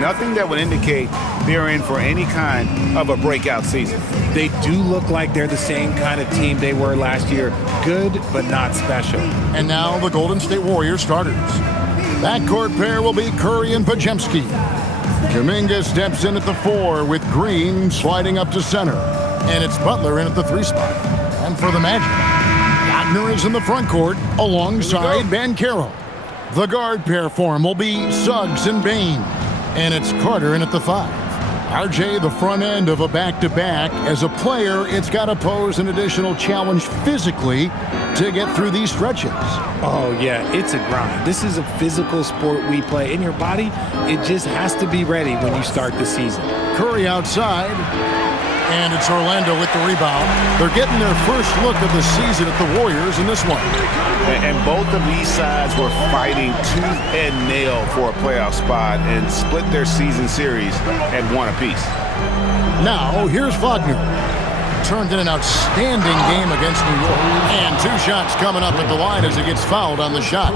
Nothing that would indicate they're in for any kind of a breakout season. They do look like they're the same kind of team they were last year. Good, but not special. And now the Golden State Warriors starters. Backcourt pair will be Curry and Podziemski. Kuminga steps in at the 4 with Green sliding up to center. And it's Butler in at the 3 spot. And for the Magic, Wagner is in the front court alongside Banchero. The guard pair form will be Suggs and Bane. And it's Carter in at the 5. RJ, the front end of a back-to-back. As a player, it's got to pose an additional challenge physically to get through these stretches. Oh, yeah, it's a grind. This is a physical sport we play. And your body, it just has to be ready when you start the season. Curry outside. And it's Orlando with the rebound. They're getting their first look of the season at the Warriors in this one. And both of these sides were fighting tooth and nail for a playoff spot and split their season series at 1 apiece. Now, here's Wagner. Turned in an outstanding game against New York. And 2 shots coming up at the line as he gets fouled on the shot.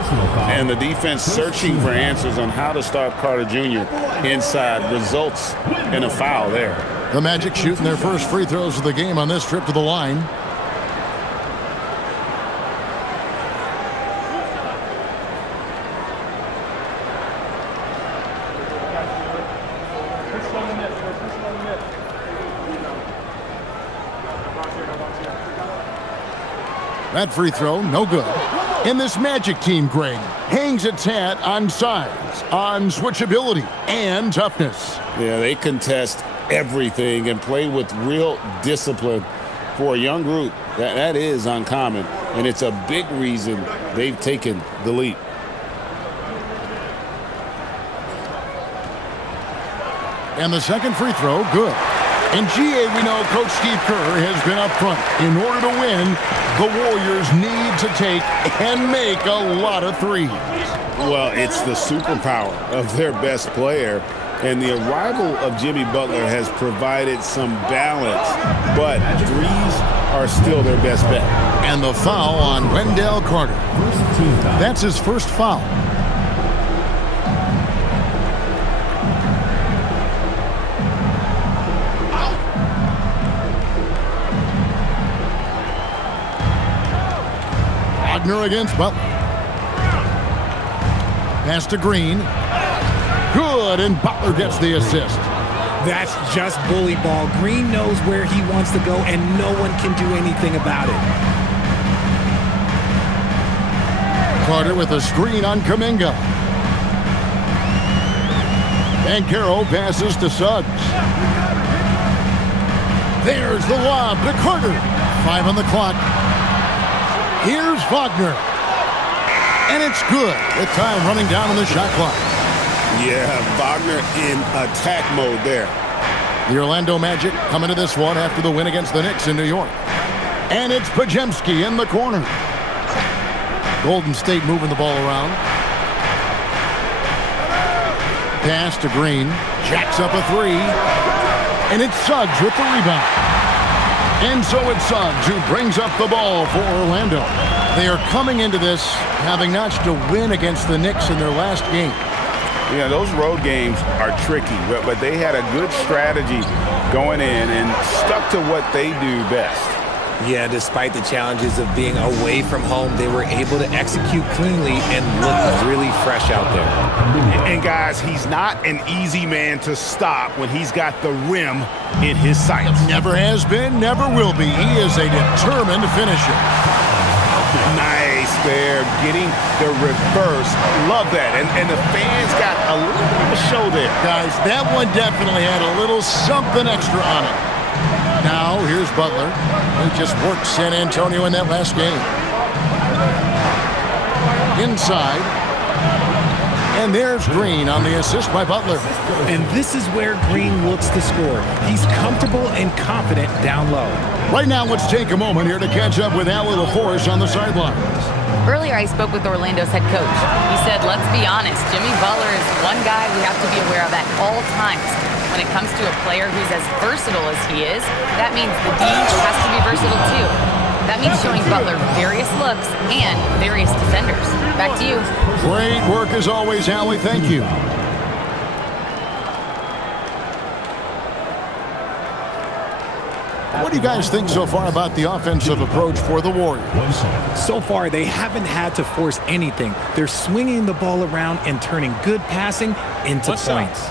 And the defense searching for answers on how to stop Carter Jr. inside results in a foul there. The Magic shooting their first free throws of the game on this trip to the line. That free throw, no good. And this Magic team, Greg, hangs its hat on size, on switchability, and toughness. Yeah, they contest everything and play with real discipline. For a young group, that is uncommon, and it's a big reason they've taken the lead. And the second free throw, good. In GA, we know Coach Steve Kerr has been up front. In order to win, the Warriors need to take and make a lot of threes. Well, it's the superpower of their best player, and the arrival of Jimmy Butler has provided some balance, but threes are still their best bet. And the foul on Wendell Carter. That's his first foul. Wagner against Butler. Pass to Green. Good, and Butler gets the assist. That's just bully ball. Green knows where he wants to go, and no one can do anything about it. Carter with a screen on Kuminga. Banchero passes to Suggs. There's the lob to Carter. 5 on the clock. Here's Wagner. And it's good with time running down on the shot clock. Yeah, Wagner in attack mode there. The Orlando Magic coming to this one after the win against the Knicks in New York. And it's Podziemski in the corner. Golden State moving the ball around. Pass to Green. Jacks up a 3. And it's Suggs with the rebound. And so it's Suggs who brings up the ball for Orlando. They are coming into this having notched a win against the Knicks in their last game. Yeah, those road games are tricky, but they had a good strategy going in and stuck to what they do best. Yeah, despite the challenges of being away from home, they were able to execute cleanly and look really fresh out there. And guys, he's not an easy man to stop when he's got the rim in his sights. Never has been, never will be. He is a determined finisher. Nice there, getting the reverse. Love that. And the fans got a little bit of a show there. Guys, that one definitely had a little something extra on it. Now, here's Butler. He just worked San Antonio in that last game. Inside. And there's Green on the assist by Butler. And this is where Green looks to score. He's comfortable and confident down low. Right now, let's take a moment here to catch up with Al LaForce on the sidelines. Earlier, I spoke with Orlando's head coach. He said, let's be honest, Jimmy Butler is one guy we have to be aware of at all times. When it comes to a player who's as versatile as he is, that means the D has to be versatile too. That means showing Butler various looks and various defenders. Back to you. Great work as always, Allie. Thank you. What do you guys think so far about the offensive approach for the Warriors? So far, they haven't had to force anything. They're swinging the ball around and turning good passing into points.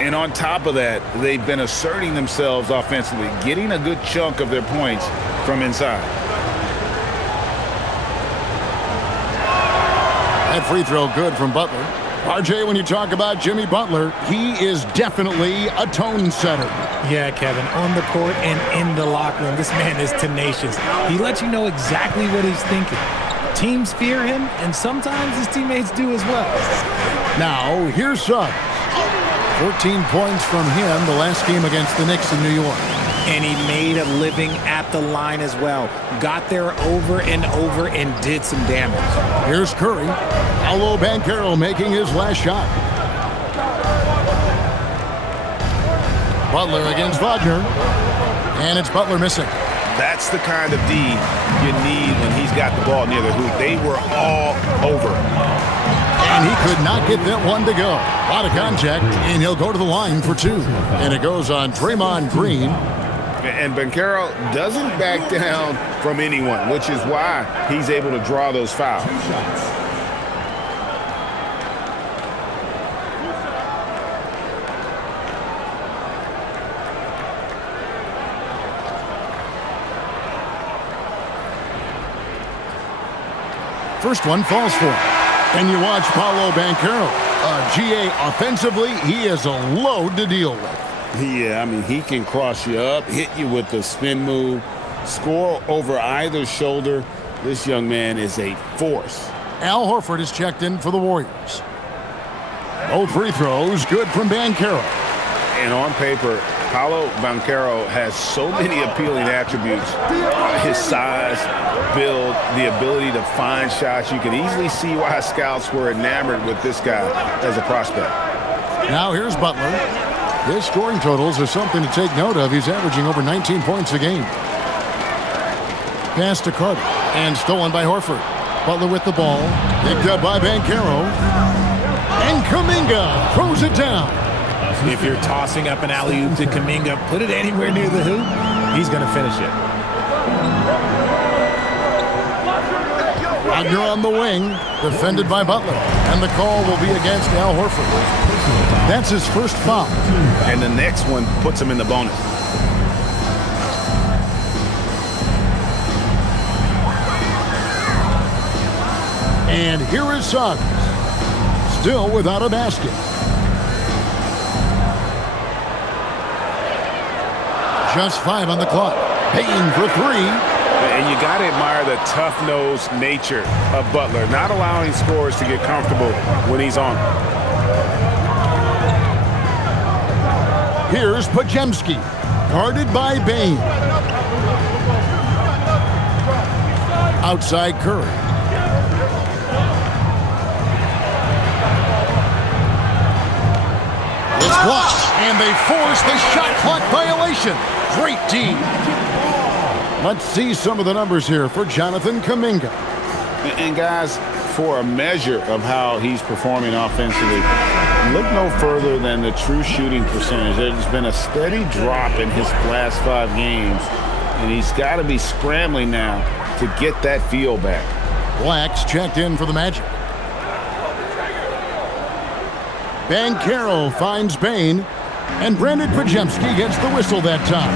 And on top of that, they've been asserting themselves offensively, getting a good chunk of their points from inside. That free throw good from Butler. RJ, when you talk about Jimmy Butler, he is definitely a tone setter. Yeah, Kevin, on the court and in the locker room, this man is tenacious. He lets you know exactly what he's thinking. Teams fear him, and sometimes his teammates do as well. Now, here's Suggs. 14 points from him the last game against the Knicks in New York. And he made a living at the line as well. Got there over and over and did some damage. Here's Curry. Paolo Banchero making his last shot. Butler against Wagner. And it's Butler missing. That's the kind of D you need when he's got the ball near the hoop. They were all over. And he could not get that one to go. A lot of contact, and he'll go to the line for two. And it goes on Draymond Green. And Banchero doesn't back down from anyone, which is why he's able to draw those fouls. First one falls for him. And you watch Paolo Banchero. GA offensively, he is a load to deal with. Yeah, I mean, he can cross you up, hit you with the spin move, score over either shoulder. This young man is a force. Al Horford is checked in for the Warriors. Both free throws good from Banchero. And on paper, Paolo Banchero has so many appealing attributes. His size, build, the ability to find shots. You can easily see why scouts were enamored with this guy as a prospect. Now here's Butler. His scoring totals are something to take note of. He's averaging over 19 points a game. Pass to Carter. And stolen by Horford. Butler with the ball. Picked up by Banchero. And Kuminga throws it down. If you're tossing up an alley-oop to Kuminga, put it anywhere near the hoop, he's going to finish it. Wagner on the wing, defended by Butler. And the call will be against Al Horford. That's his first foul. And the next one puts him in the bonus. And here is Suggs. Still without a basket. Just 5 on the clock. Payton for 3. And you got to admire the tough-nosed nature of Butler, not allowing scorers to get comfortable when he's on. Here's Podziemski, guarded by Bane. Outside Curry. It's blocked, and they force the shot clock violation. Great team. Let's see some of the numbers here for Jonathan Kuminga. And guys, for a measure of how he's performing offensively, look no further than the true shooting percentage. There's been a steady drop in his last 5 games, and he's got to be scrambling now to get that feel back. Black's checked in for the Magic. Banchero finds Bane, and Brandon Podziemski gets the whistle that time.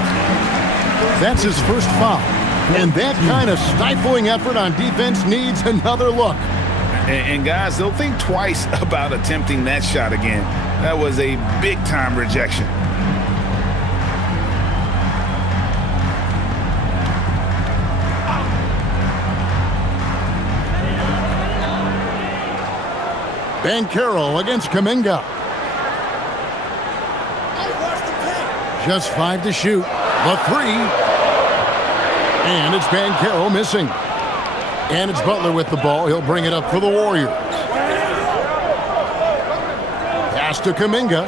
That's his first foul. And that kind of stifling effort on defense needs another look. And guys, they'll think twice about attempting that shot again. That was a big-time rejection. Banchero against Kuminga. Just 5 to shoot. The 3. And it's Banchero missing. And it's Butler with the ball. He'll bring it up for the Warriors. Pass to Kuminga.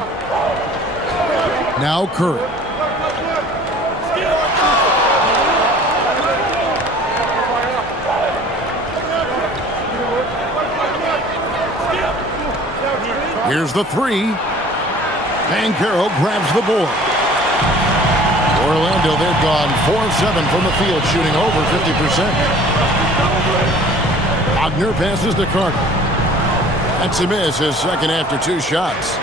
Now Curry. Here's the 3. Banchero grabs the board. Orlando, they've gone 4 of 7 from the field, shooting over 50%. Wagner passes to Carter. That's a miss, his second after 2 shots.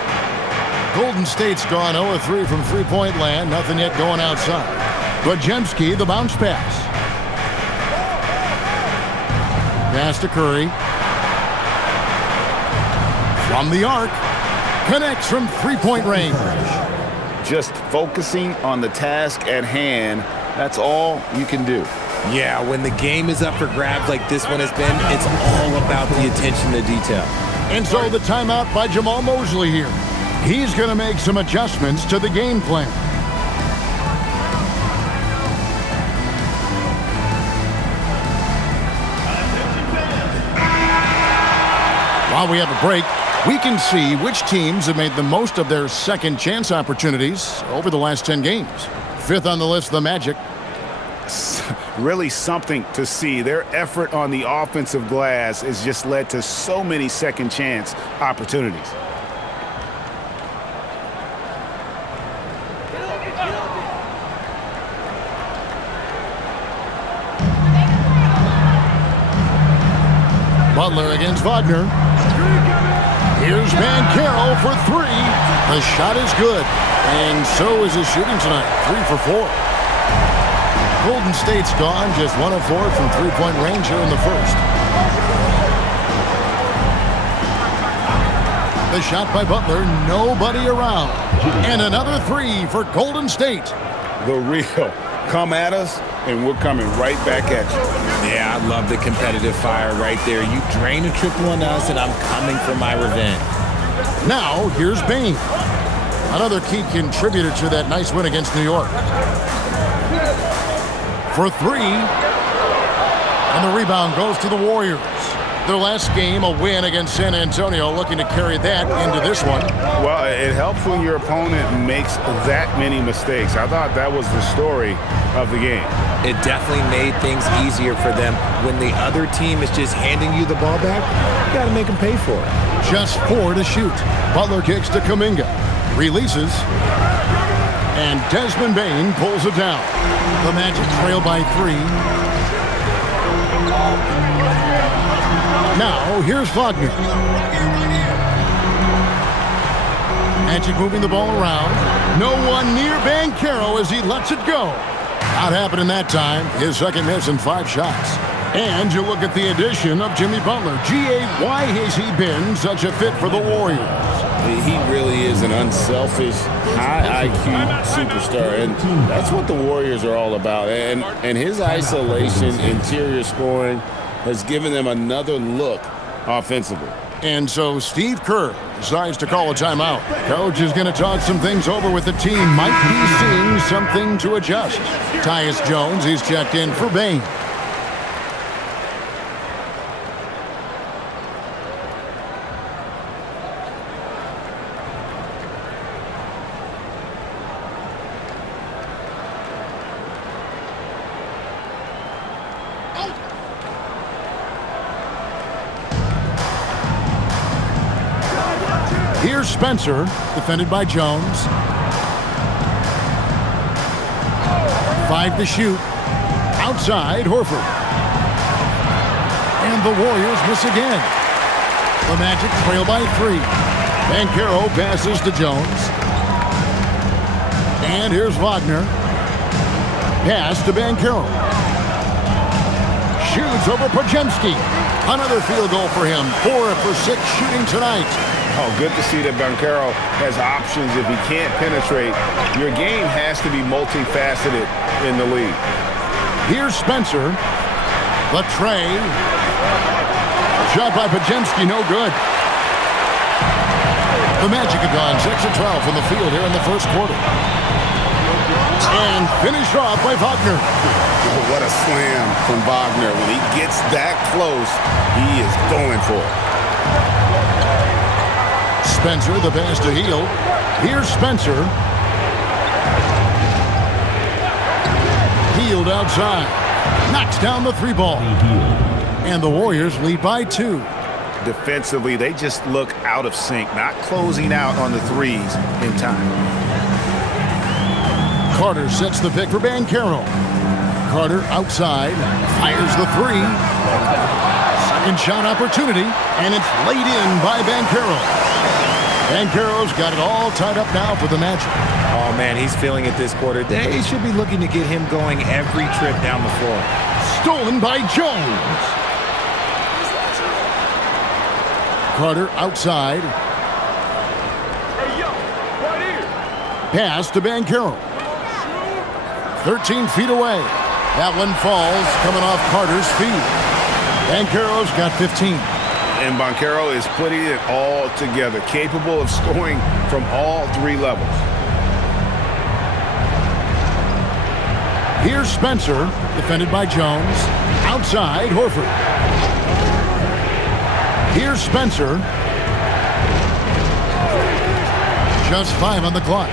Golden State's gone 0 of 3 from three-point land. Nothing yet going outside. Podziemski, the bounce pass. Pass to Curry. From the arc. Connects from three-point range. Just focusing on the task at hand, that's all you can do. Yeah, when the game is up for grabs like this one has been, it's all about the attention to detail. And so the timeout by Jamal Mosley here. He's going to make some adjustments to the game plan. While we have a break, we can see which teams have made the most of their second chance opportunities over the last 10 games. 5th on the list, the Magic. Really something to see. Their effort on the offensive glass has just led to so many second chance opportunities. Butler against Wagner. Here's Banchero for 3. The shot is good. And so is his shooting tonight. 3 for 4. Golden State's gone just 1 of 4 from three-point range here in the first. The shot by Butler, nobody around. And another 3 for Golden State. The real. Come at us, and we're coming right back at you. Yeah, I love the competitive fire right there. You drain a triple on us, and I'm coming for my revenge. Now, here's Bane. Another key contributor to that nice win against New York. For 3. And the rebound goes to the Warriors. Their last game, a win against San Antonio, looking to carry that into this one. Well, it helps when your opponent makes that many mistakes. I thought that was the story of the game. It definitely made things easier for them. When the other team is just handing you the ball back, you got to make them pay for it. Just 4 to shoot. Butler kicks to Kuminga. Releases. And Desmond Bane pulls it down. The Magic trail by 3. Now, here's Wagner. Magic moving the ball around. No one near Banchero as he lets it go. Not happening that time. His second miss in 5 shots. And you look at the addition of Jimmy Butler. Why has he been such a fit for the Warriors? He really is an unselfish, high IQ superstar, and that's what the Warriors are all about. And his isolation, interior scoring has given them another look offensively. And so Steve Kerr decides to call a timeout. Coach is going to talk some things over with the team. Might be seeing something to adjust. Tyus Jones, he's checked in for Bane. Here's Spencer, defended by Jones. 5 to shoot. Outside, Horford. And the Warriors miss again. The Magic trail by 3. Banchero passes to Jones. And here's Wagner. Pass to Banchero. Shoots over Podziemski. Another field goal for him. 4 for 6 shooting tonight. Oh, good to see that Banchero has options if he can't penetrate. Your game has to be multifaceted in the league. Here's Spencer. The tray. Shot by Podziemski, no good. The Magic have gone 6 of 12 from the field here in the first quarter. And finished off by Wagner. What a slam from Wagner. When he gets that close, he is going for it. Spencer, the pass to Hield. Here's Spencer. Hield outside. Knocks down the 3 ball. And the Warriors lead by 2. Defensively, they just look out of sync, not closing out on the threes in time. Carter sets the pick for Banchero. Carter outside, fires the three. Second shot opportunity, and it's laid in by Banchero. Banchero's got it all tied up now for the Magic. Oh, man, he's feeling it this quarter. They should be looking to get him going every trip down the floor. Stolen by Jones. Carter outside. Pass to Banchero. 13 feet away. That one falls, coming off Carter's feet. Banchero's got 15. And Banchero is putting it all together, capable of scoring from all three levels. Here's Spencer, defended by Jones. Outside, Horford. Here's Spencer. Just 5 on the clock.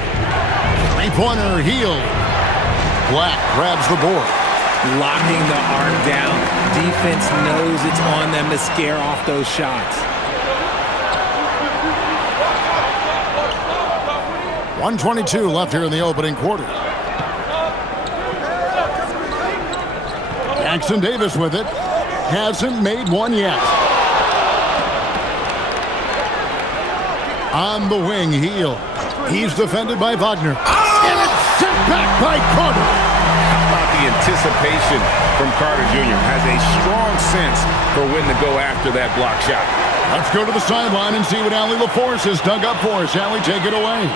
Three-pointer, Hield. Black grabs the board. Locking the arm down. Defense knows it's on them to scare off those shots. 1:22 left here in the opening quarter. Jackson Davis with it. Hasn't made one yet. On the wing, Hield. He's defended by Wagner. And it's sent back by Carter. The anticipation from Carter Jr. has a strong sense for when to go after that block shot. Let's go to the sideline and see what Allie LaForce has dug up for us. Allie, take it away.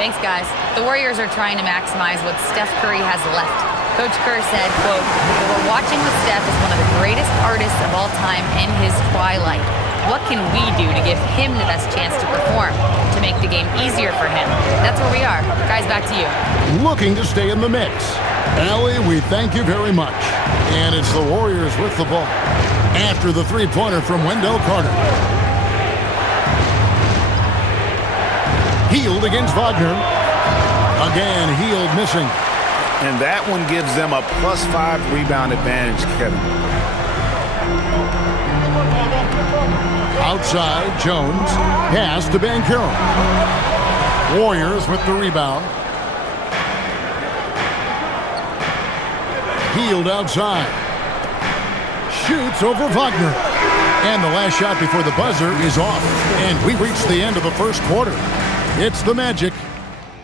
Thanks, guys. The Warriors are trying to maximize what Steph Curry has left. Coach Kerr said, quote, "We're watching with Steph as one of the greatest artists of all time in his twilight. What can we do to give him the best chance to perform, to make the game easier for him?" That's where we are. Guys, back to you. Looking to stay in the mix. Allie, we thank you very much. And it's the Warriors with the ball. After the three-pointer from Wendell Carter. Hield against Wagner. Again, Hield missing. And that one gives them a +5 rebound advantage, Kevin. Outside, Jones. Pass to Banchero. Warriors with the rebound. Hield outside. Shoots over Wagner. And the last shot before the buzzer is off. And we reach the end of the first quarter. It's the Magic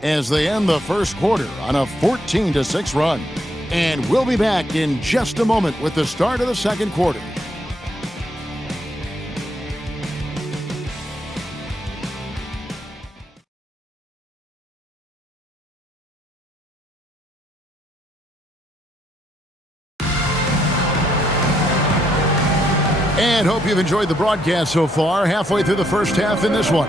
as they end the first quarter on a 14-6 run. And we'll be back in just a moment with the start of the second quarter. And hope you've enjoyed the broadcast so far, halfway through the first half in this one.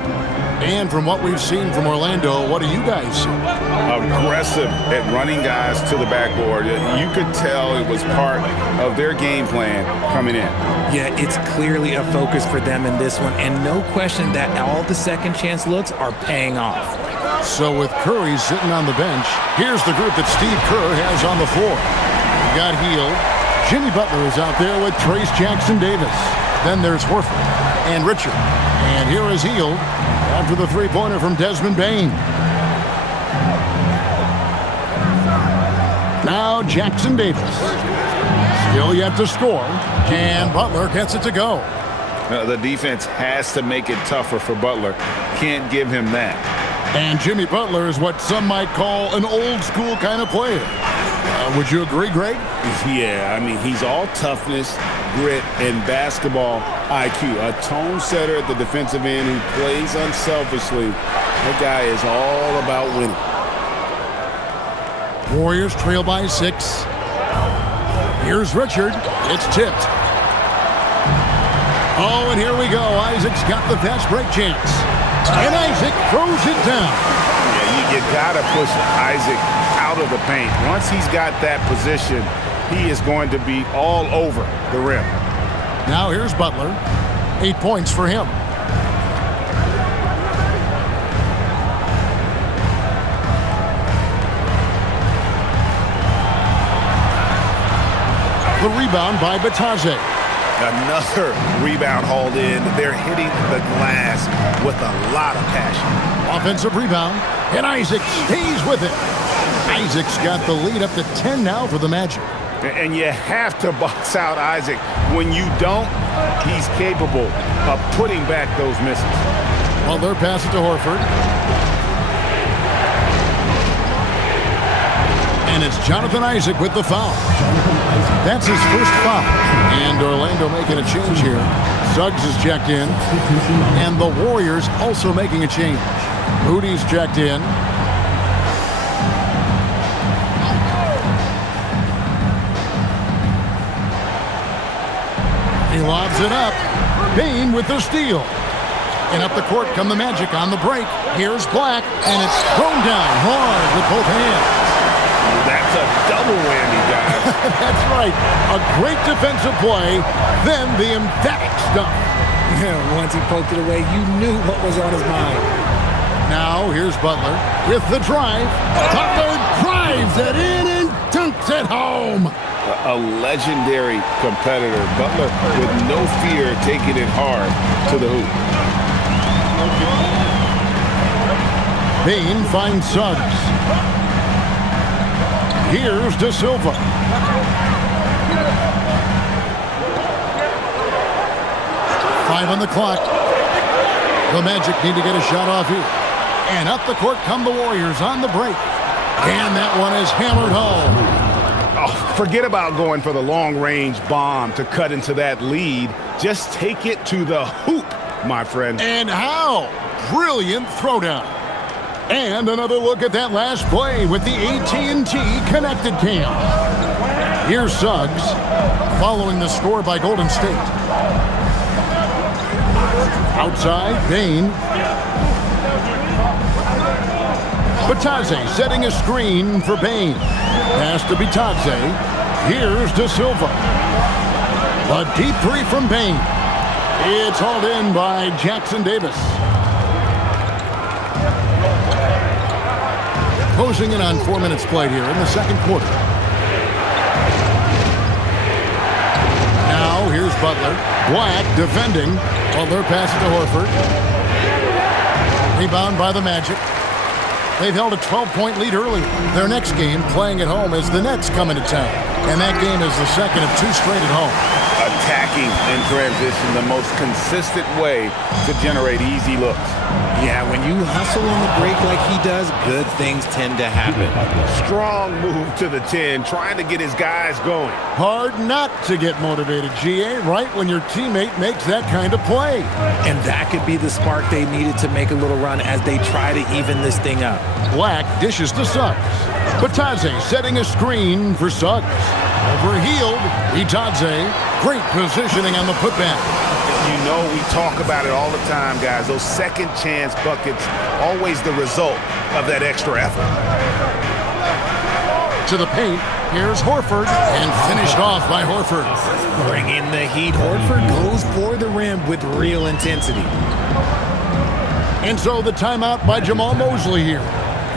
And from what we've seen from Orlando, what do you guys see? Aggressive at running guys to the backboard. You could tell it was part of their game plan coming in. Yeah, it's clearly a focus for them in this one, and no question that all the second chance looks are paying off. So with Curry sitting on the bench, here's the group that Steve Kerr has on the floor. You got Hield. Jimmy Butler is out there with Trace Jackson Davis. Then there's Horford and Richard. And here is Hield after the three-pointer from Desmond Bane. Now Jackson Davis. Still yet to score. And Butler gets it to go. The defense has to make it tougher for Butler. Can't give him that. And Jimmy Butler is what some might call an old-school kind of player. Would you agree, Greg? Yeah, I mean, he's all toughness, grit, and basketball IQ. A tone setter at the defensive end who plays unselfishly. That guy is all about winning. Warriors trail by 6. Here's Richard. It's tipped. Oh, and here we go. Isaac's got the fast break chance. And Isaac throws it down. Yeah, you got to push Isaac out of the paint. Once he's got that position, he is going to be all over the rim. Now here's Butler. 8 points for him. The rebound by Batadze. Another rebound hauled in. They're hitting the glass with a lot of passion. Offensive rebound, and Isaac stays with it. Isaac's got the lead up to 10 now for the Magic. And you have to box out Isaac. When you don't, he's capable of putting back those misses. Well, they're passing to Horford. And it's Jonathan Isaac with the foul. That's his first foul. And Orlando making a change here. Suggs is checked in. And the Warriors also making a change. Moody's checked in. He lobs it up. Bane with the steal. And up the court come the Magic on the break. Here's Black, and it's thrown down hard with both hands. That's a double whammy, guys. That's right. A great defensive play, then the emphatic stuff. Once he poked it away, you knew what was on his mind. Now here's Butler with the drive. Butler drives it in and dunks it home. A legendary competitor. Butler with no fear taking it hard to the hoop. Bane finds Suggs. Here's De Silva. Five on the clock. The Magic need to get a shot off here. And up the court come the Warriors on the break. And that one is hammered home. Oh, forget about going for the long-range bomb to cut into that lead. Just take it to the hoop, my friend. And how? Brilliant throwdown. And another look at that last play with the AT&T connected cam. Here's Suggs following the score by Golden State. Outside, Bane. Bitadze setting a screen for Bane. Pass to Bitadze. Here's De Silva. A deep three from Bane. It's hauled in by Jackson Davis. Closing in on 4 minutes played here in the second quarter. Now here's Butler. Black defending. While they're passing to Horford. Rebound by the Magic. They've held a 12-point lead early. Their next game, playing at home, is the Nets coming to town. And that game is the second of two straight at home. Attacking in transition, the most consistent way to generate easy looks. Yeah, when you hustle on the break like he does, good things tend to happen. Strong move to the 10, trying to get his guys going. Hard not to get motivated, GA, right when your teammate makes that kind of play. And that could be the spark they needed to make a little run as they try to even this thing up. Black dishes to Suggs. Bitadze setting a screen for Suggs. Overhealed, Bitadze. Great positioning on the putback. You know, we talk about it all the time, guys. Those second chance buckets, always the result of that extra effort. To the paint, here's Horford, and finished off by Horford. Bring in the heat. Horford goes for the rim with real intensity. And so the timeout by Jamal Mosley here.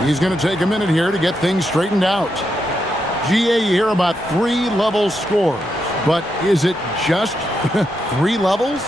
He's going to take a minute here to get things straightened out. GA, you hear about 3-level scores. But is it just 3 levels?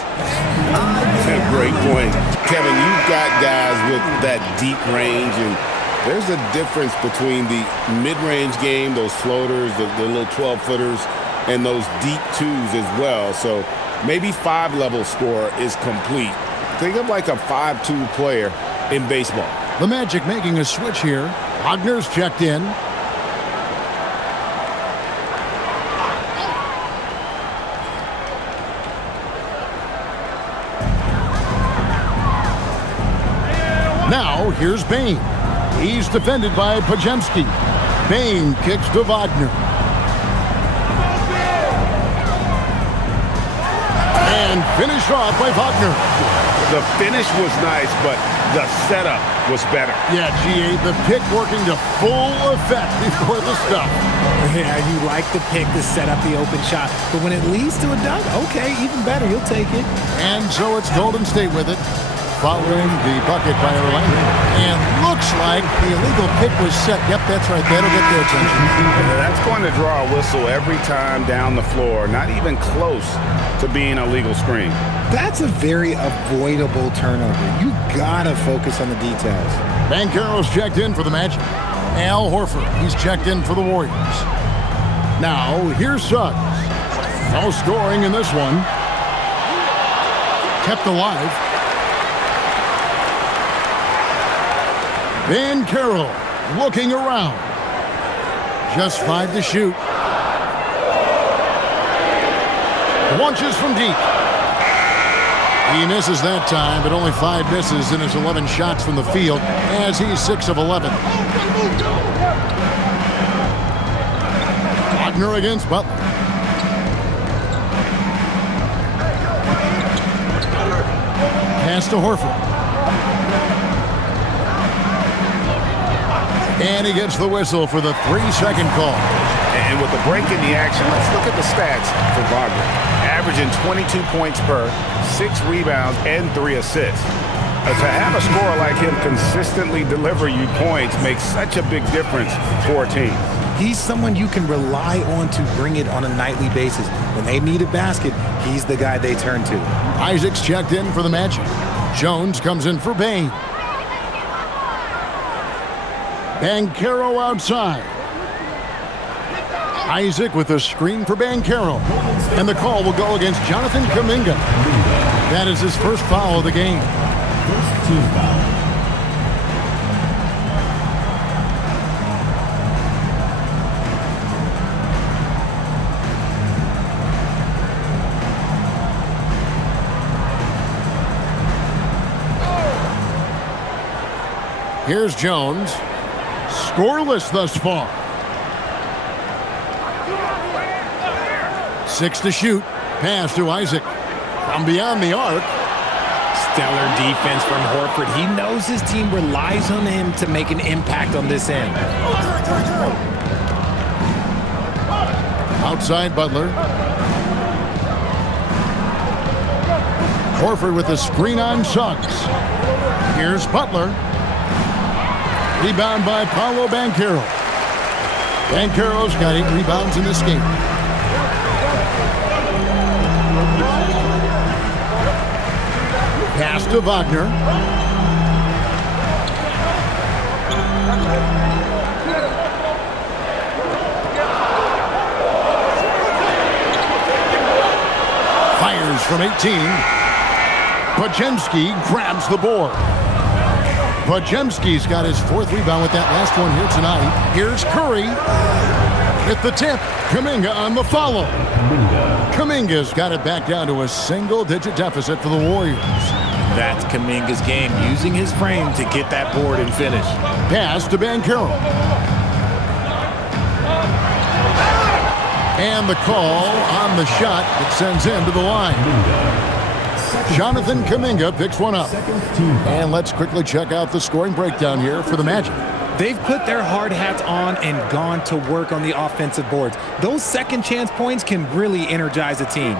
Great point. Kevin, you've got guys with that deep range, and there's a difference between the mid-range game, those floaters, the little 12-footers, and those deep twos as well. So maybe 5-level score is complete. Think of like a 5-2 player in baseball. The Magic making a switch here. Wagner's checked in. Now, here's Bane. He's defended by Pajemski. Bane kicks to Wagner. And finished off by Wagner. The finish was nice, but the setup was better. Yeah, GA, the pick working to full effect before the stuff. Yeah, you like the pick to set up the open shot. But when it leads to a dunk, okay, even better, you'll take it. And so it's Golden State with it, following the bucket by Orlando. And looks like the illegal pick was set. Yep, that's right. That'll get their attention. That's going to draw a whistle every time down the floor. Not even close to being a legal screen. That's a very avoidable turnover. You gotta focus on the details. Banchero's checked in for the Magic. Al Horford, he's checked in for the Warriors. Now, here's Suggs. No scoring in this one. Kept alive. Van Carroll looking around. Just 5 to shoot. Launches from deep. He misses that time, but only 5 misses in his 11 shots from the field as he's 6 of 11. Wagner against Butler. Pass to Horford. And he gets the whistle for the 3-second call. And with the break in the action, let's look at the stats for Wagner. Averaging 22 points per, 6 rebounds, and 3 assists. To have a scorer like him consistently deliver you points makes such a big difference for a team. He's someone you can rely on to bring it on a nightly basis. When they need a basket, he's the guy they turn to. Isaac's checked in for the Magic. Jones comes in for Bain. Banchero outside. Isaac with a screen for Banchero. And the call will go against Jonathan Kuminga. That is his first foul of the game. First team foul. Here's Jones. Scoreless thus far. 6 to shoot. Pass to Isaac. From beyond the arc. Stellar defense from Horford. He knows his team relies on him to make an impact on this end. Outside Butler. Horford with a screen on Suggs. Here's Butler. Rebound by Paolo Banchero. Banchero's got 8 rebounds in this game. Pass to Wagner. Fires from 18. Podziemski grabs the board. Podziemski's got his 4th rebound with that last one here tonight. Here's Curry. At the tip, Kuminga on the follow. Kuminga's got it back down to a single-digit deficit for the Warriors. That's Kuminga's game, using his frame to get that board and finish. Pass to Banchero. And the call on the shot that sends him to the line. Jonathan Kuminga picks one up. And let's quickly check out the scoring breakdown here for the Magic. They've put their hard hats on and gone to work on the offensive boards. Those second chance points can really energize a team.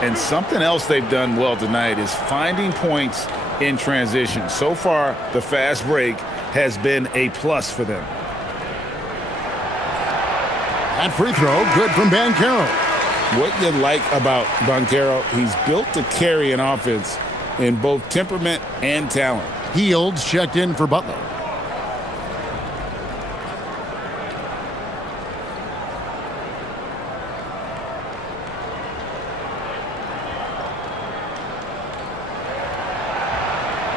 And something else they've done well tonight is finding points in transition. So far, the fast break has been a plus for them. That free throw, good from Banchero. What you like about Banchero, he's built to carry an offense in both temperament and talent. Fields checked in for Butler.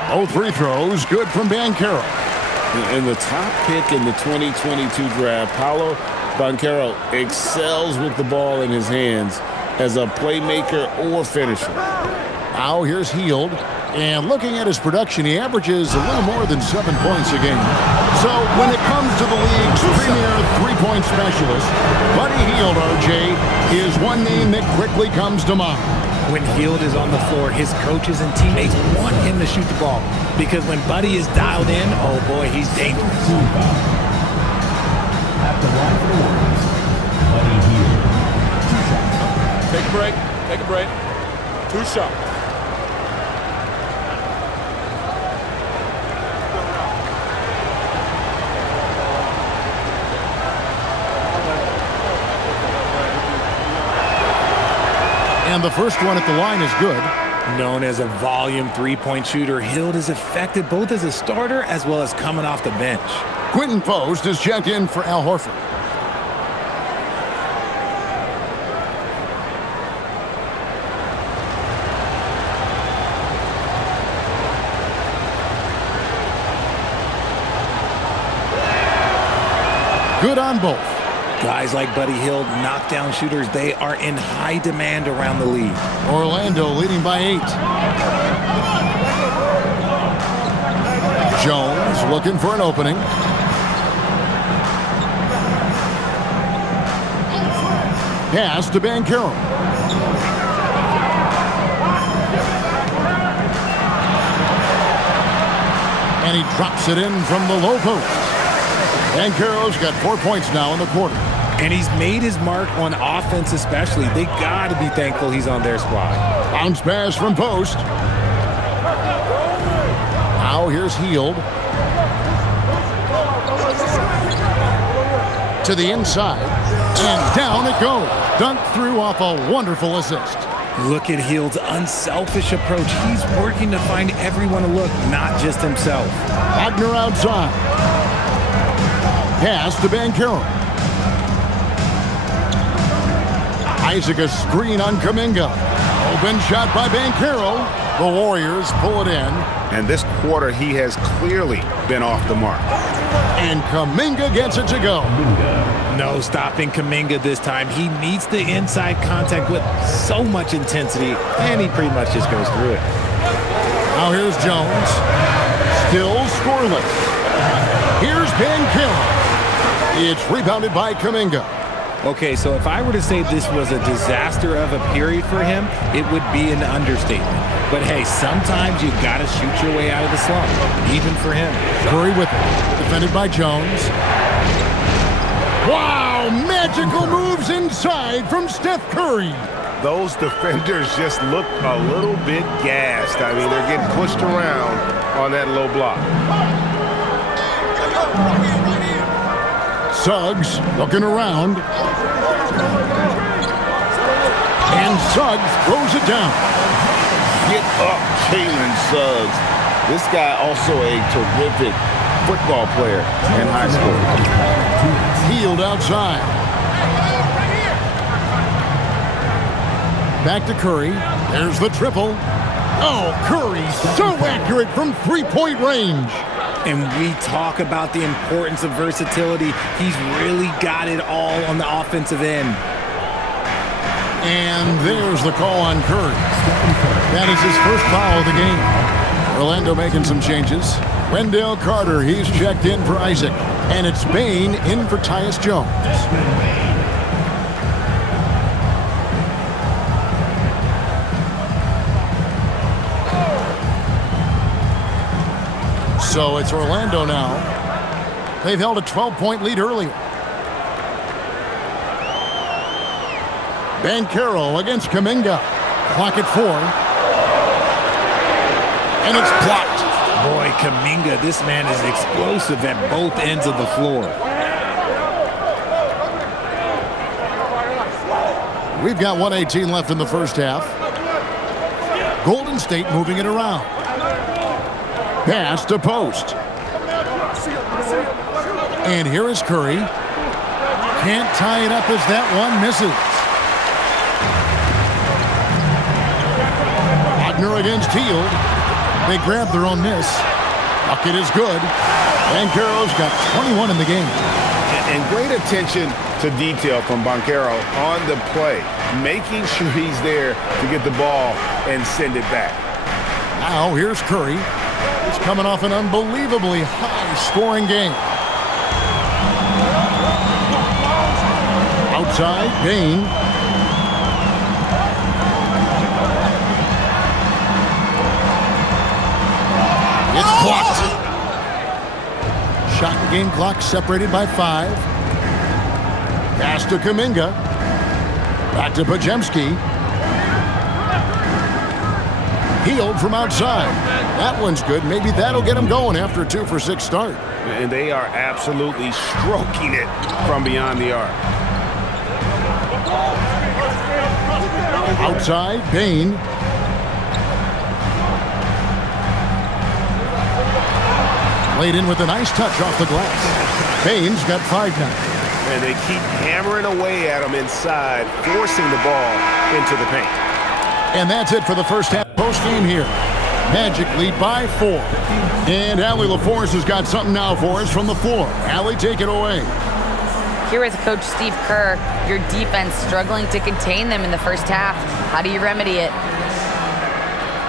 Both free throws, good from Banchero. And the top pick in the 2022 draft, Paolo Banchero excels with the ball in his hands as a playmaker or finisher. Now here's Hield. And looking at his production, he averages a little more than 7 points a game. So when it comes to the league's premier three-point specialist, Buddy Hield, RJ, is one name that quickly comes to mind. When Hield is on the floor, his coaches and teammates want him to shoot the ball. Because when Buddy is dialed in, oh boy, he's dangerous. At the line for the Warriors, Buddy Hield. 2 shots. Take a break. Take a break. 2 shots. And the first one at the line is good. Known as a volume three-point shooter, Hield is effective both as a starter as well as coming off the bench. Quinton Post is checked in for Al Horford. Good on both. Guys like Buddy Hield, knockdown shooters, they are in high demand around the league. Orlando leading by 8. Jones looking for an opening. Pass to Banchero. And he drops it in from the low post. Banchero's got 4 points now in the quarter. And he's made his mark on offense especially. They got to be thankful he's on their squad. Bounce pass from Post. Now here's Hield. To the inside. And down it goes. Dunked through off a wonderful assist. Look at Hield's unselfish approach. He's working to find everyone to look, not just himself. Wagner outside. Pass to Banchero. Isaac a screen on Kuminga. Open shot by Banchero. The Warriors pull it in. And this quarter, he has clearly been off the mark. And Kuminga gets it to go. No stopping Kuminga this time. He needs the inside contact with so much intensity, and he pretty much just goes through it. Now here's Jones. Still scoreless. Here's Banchero. It's rebounded by Kuminga. Okay, so if I were to say this was a disaster of a period for him, it would be an understatement. But hey, sometimes you got to shoot your way out of the slump, even for him. Curry with it. Defended by Jones. Wow, magical moves inside from Steph Curry. Those defenders just look a little bit gassed. I mean, they're getting pushed around on that low block. Suggs looking around. And Suggs throws it down. Get up, Jalen Suggs. This guy also a terrific football player in high school. Hield outside. Back to Curry. There's the triple. Oh, Curry so accurate from three-point range. And we talk about the importance of versatility. He's really got it all on the offensive end. And there's the call on Curry. That is his first foul of the game. Orlando making some changes. Wendell Carter, he's checked in for Isaac. And it's Bane in for Tyus Jones. So it's Orlando now. They've held a 12-point lead earlier. Banchero against Kuminga. Clock at 4. And it's blocked. Boy, Kuminga, this man is explosive at both ends of the floor. We've got 1:18 left in the first half. Golden State moving it around. Pass to Post. And here is Curry. Can't tie it up as that one misses. Wagner against Hield. They grab their own miss. Bucket is good. Banchero's got 21 in the game. And great attention to detail from Banchero on the play, making sure he's there to get the ball and send it back. Now here's Curry. He's coming off an unbelievably high-scoring game. Outside, Bane. It's blocked. Shot and game clock separated by 5. Pass to Kuminga. Back to Podziemski. Hield from outside. That one's good. Maybe that'll get him going after a 2-for-6 start. And they are absolutely stroking it from beyond the arc. Outside, Bane. Played in with a nice touch off the glass. Bane's got 5 now. And they keep hammering away at him inside, forcing the ball into the paint. And that's it for the first half post-game here. Magic lead by 4. And Allie LaForce has got something now for us from the floor. Allie, take it away. Here with Coach Steve Kerr, your defense struggling to contain them in the first half. How do you remedy it?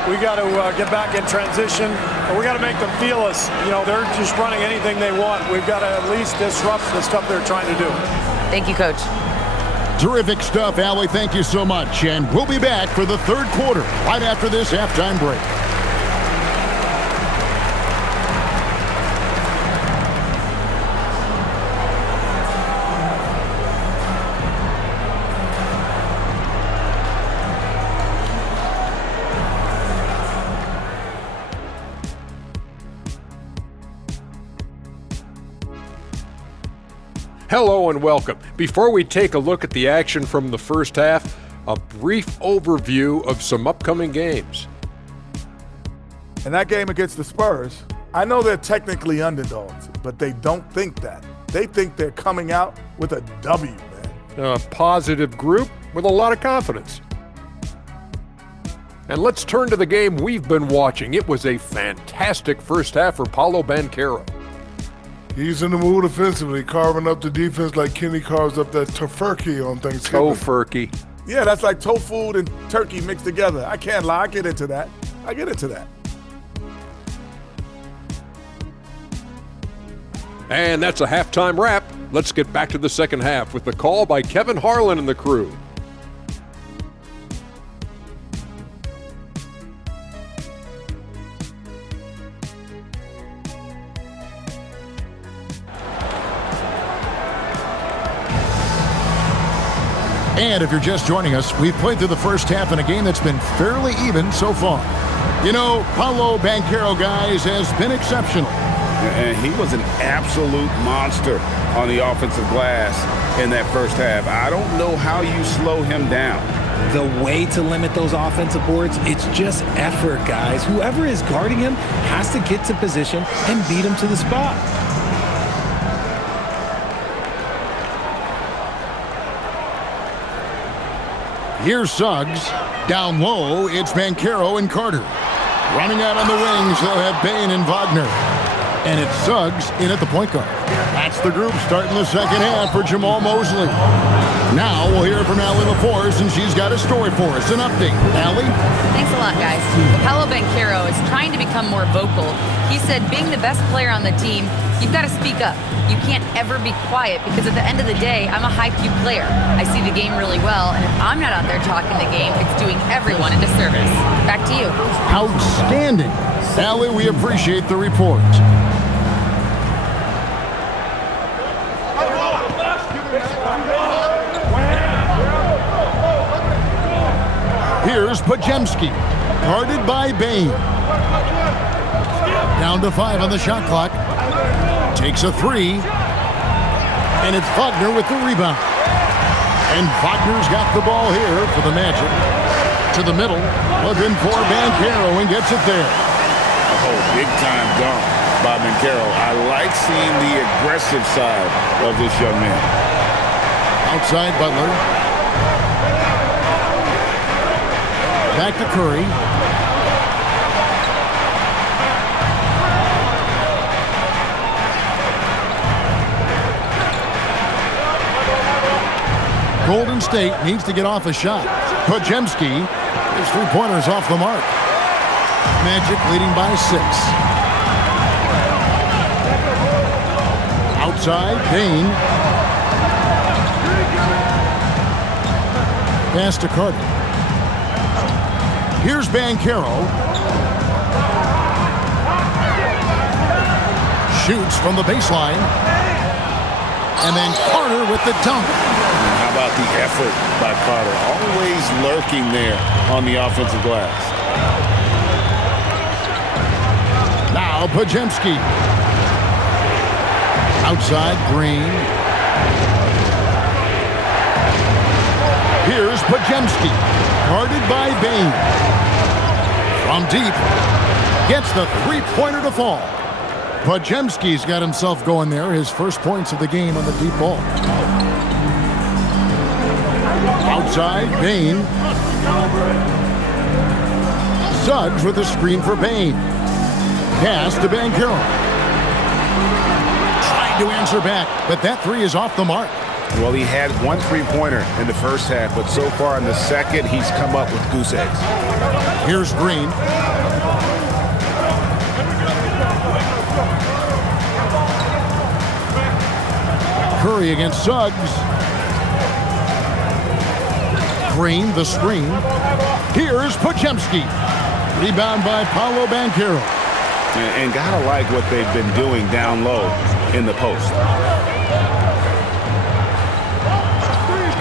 We got to get back in transition. We got to make them feel us. You know, they're just running anything they want. We've got to at least disrupt the stuff they're trying to do. Thank you, Coach. Terrific stuff, Allie. Thank you so much. And we'll be back for the third quarter right after this halftime break. Hello and welcome. Before we take a look at the action from the first half, a brief overview of some upcoming games. In that game against the Spurs, I know they're technically underdogs, but they don't think that. They think they're coming out with a W, man. A positive group with a lot of confidence. And let's turn to the game we've been watching. It was a fantastic first half for Paolo Banchero. He's in the mood offensively, carving up the defense like Kenny carves up that tofurkey on Thanksgiving. Tofurkey. Yeah, that's like tofu and turkey mixed together. I can't lie, I get into that. And that's a halftime wrap. Let's get back to the second half with the call by Kevin Harlan and the crew. And if you're just joining us, we've played through the first half in a game that's been fairly even so far. You know, Paolo Banchero, guys, has been exceptional. And he was an absolute monster on the offensive glass in that first half. I don't know how you slow him down. The way to limit those offensive boards, it's just effort, guys. Whoever is guarding him has to get to position and beat him to the spot. Here's Suggs. Down low, it's Banchero and Carter. Running out on the wings, they'll have Bane and Wagner. And it's Suggs in at the point guard. That's the group starting the second half for Jamal Mosley. Now we'll hear from Allie LaForce, and she's got a story for us. An update. Allie? Thanks a lot, guys. Paolo Banchero is trying to become more vocal. He said being the best player on the team, you've got to speak up. You can't ever be quiet because at the end of the day, I'm a high-Q player. I see the game really well, and if I'm not out there talking the game, it's doing everyone a disservice. Back to you. Outstanding. Allie, we appreciate the report. Here's Podziemski, guarded by Bane. Down to 5 on the shot clock. Takes a 3. And it's Wagner with the rebound. And Wagner's got the ball here for the Magic. To the middle, looking for Banchero and gets it there. Oh, big-time dunk by Banchero. I like seeing the aggressive side of this young man. Outside Butler. Back to Curry. Golden State needs to get off a shot. Podziemski, his three-pointers off the mark. Magic leading by 6. Outside, Bane. Pass to Carter. Here's Banchero. Shoots from the baseline. And then Carter with the dunk. How about the effort by Carter? Always lurking there on the offensive glass. Now Podziemski. Outside, Green. Here's Podziemski, guarded by Bane. From deep, gets the three-pointer to fall. Podziemski's got himself going there. His first points of the game on the deep ball. Outside, Bain. Suggs with a screen for Bain. Pass to Banchero. Trying to answer back, but that three is off the mark. Well, he had one three-pointer in the first half, but so far in the second, he's come up with goose eggs. Here's Green. Curry against Suggs. Green, the screen. Here's Podziemski. Rebound by Paolo Banchero. And gotta like what they've been doing down low in the post.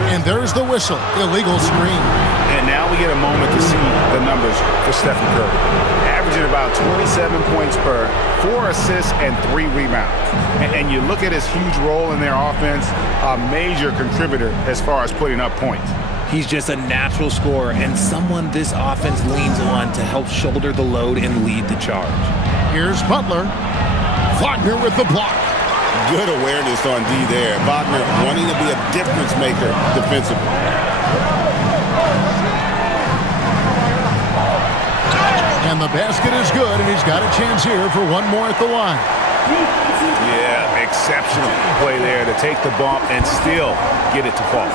And there's the whistle. Illegal screen. And now we get a moment to see the numbers for Stephen Curry. Averaging about 27 points per, 4 assists, and 3 rebounds. And you look at his huge role in their offense, a major contributor as far as putting up points. He's just a natural scorer and someone this offense leans on to help shoulder the load and lead the charge. Here's Butler. Wagner with the block. Good awareness on D there. Wagner wanting to be a difference maker defensively. And the basket is good, and he's got a chance here for one more at the line. Yeah, exceptional play there to take the bump and still get it to fall.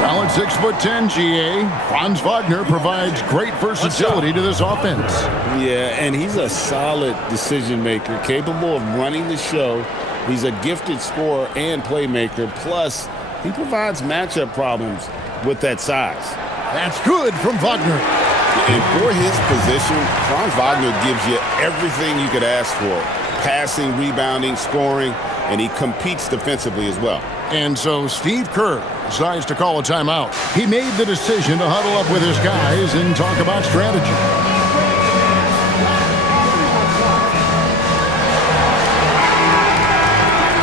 Well, at 6'10", GA, Franz Wagner provides great versatility to this offense. Yeah, and he's a solid decision maker, capable of running the show. He's a gifted scorer and playmaker. Plus, he provides matchup problems with that size. That's good from Wagner. And for his position, Franz Wagner gives you everything you could ask for. Passing, rebounding, scoring, and he competes defensively as well. And so Steve Kerr decides to call a timeout. He made the decision to huddle up with his guys and talk about strategy.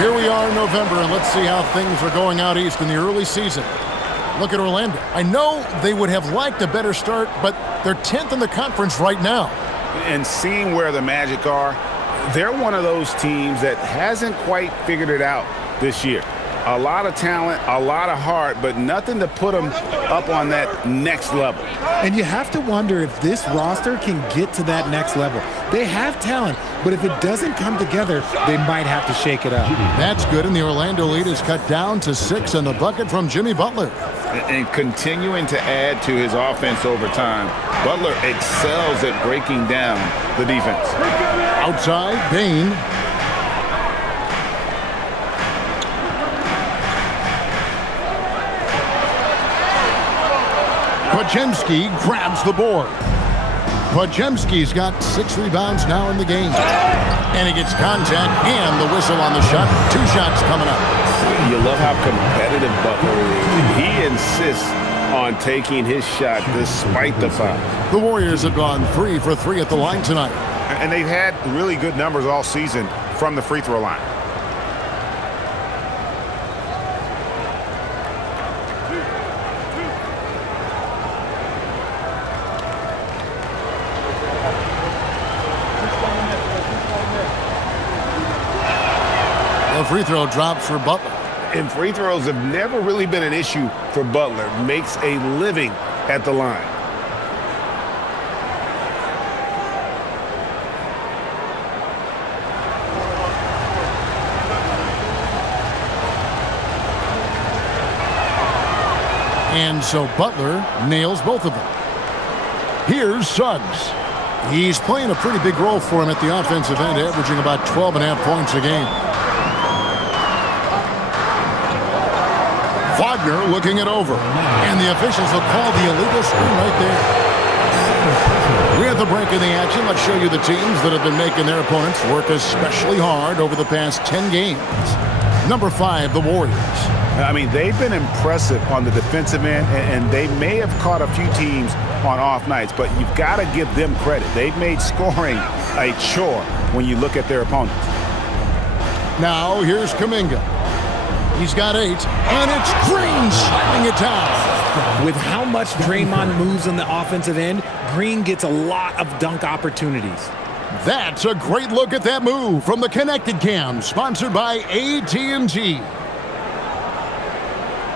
Here we are in November, and let's see how things are going out east in the early season. Look at Orlando. I know they would have liked a better start, but they're 10th in the conference right now. And seeing where the Magic are, they're one of those teams that hasn't quite figured it out this year. A lot of talent, a lot of heart, but nothing to put them up on that next level. And you have to wonder if this roster can get to that next level. They have talent, but if it doesn't come together, they might have to shake it up. That's good, and the Orlando lead is cut down to 6 on the bucket from Jimmy Butler. And continuing to add to his offense over time, Butler excels at breaking down the defense. Outside, Bain. Podziemski grabs the board. Podziemski's got 6 rebounds now in the game. And he gets contact and the whistle on the shot. 2 shots coming up. You love how competitive Butler is. He insists on taking his shot despite the foul. The Warriors have gone 3 for 3 at the line tonight. And they've had really good numbers all season from the free throw line. The free throw drops for Butler. And free throws have never really been an issue for Butler. Makes a living at the line. And so Butler nails both of them. Here's Suggs. He's playing a pretty big role for him at the offensive end, averaging about 12.5 points a game. Wagner looking it over. And the officials will call the illegal screen right there. We're at the break in the action. Let's show you the teams that have been making their opponents work especially hard over the past 10 games. Number 5, the Warriors. I mean, they've been impressive on the defensive end, and they may have caught a few teams on off nights, but you've got to give them credit. They've made scoring a chore when you look at their opponents. Now, here's Kuminga. He's got 8, and it's Green slamming it down. With how much Draymond moves on the offensive end, Green gets a lot of dunk opportunities. That's a great look at that move from the Connected Cam, sponsored by AT&T.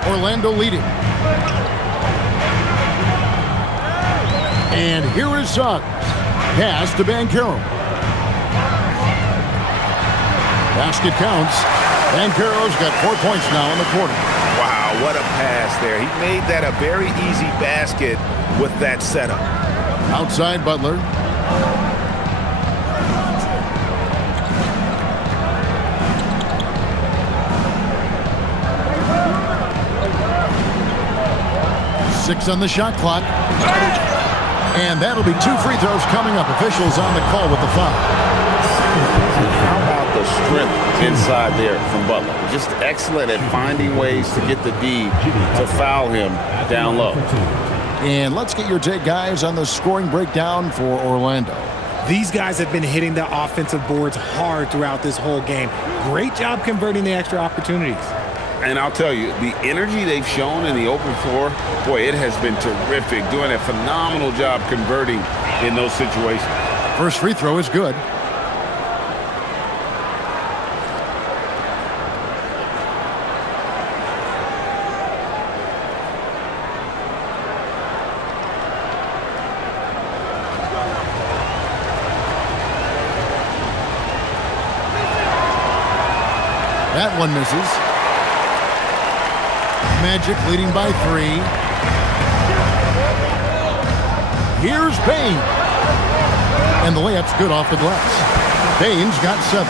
Orlando leading. And here is Suggs. Pass to Banchero. Basket counts. Banchero's got 4 points now in the quarter. Wow, what a pass there. He made that a very easy basket with that setup. Outside Butler. Six on the shot clock. And that'll be 2 free throws coming up. Officials on the call with the foul. How about the strength inside there from Butler? Just excellent at finding ways to get the D to foul him down low. And let's get your take, guys, on the scoring breakdown for Orlando. These guys have been hitting the offensive boards hard throughout this whole game. Great job converting the extra opportunities. And I'll tell you, the energy they've shown in the open floor, boy, it has been terrific. Doing a phenomenal job converting in those situations. First free throw is good. That one misses. Magic leading by 3. Here's Payne. And the layup's good off the glass. Payne's got 7.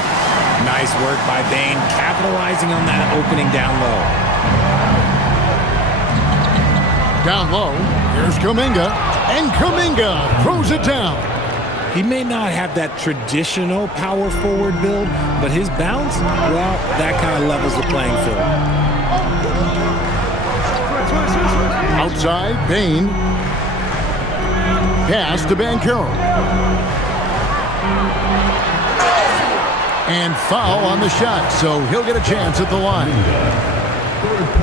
Nice work by Bane, capitalizing on that opening down low. Down low, here's Kuminga. And Kuminga throws it down. He may not have that traditional power forward build, but his bounce, well, that kind of levels the playing field. Outside, Bane. Pass to Banchero. And foul on the shot, so he'll get a chance at the line.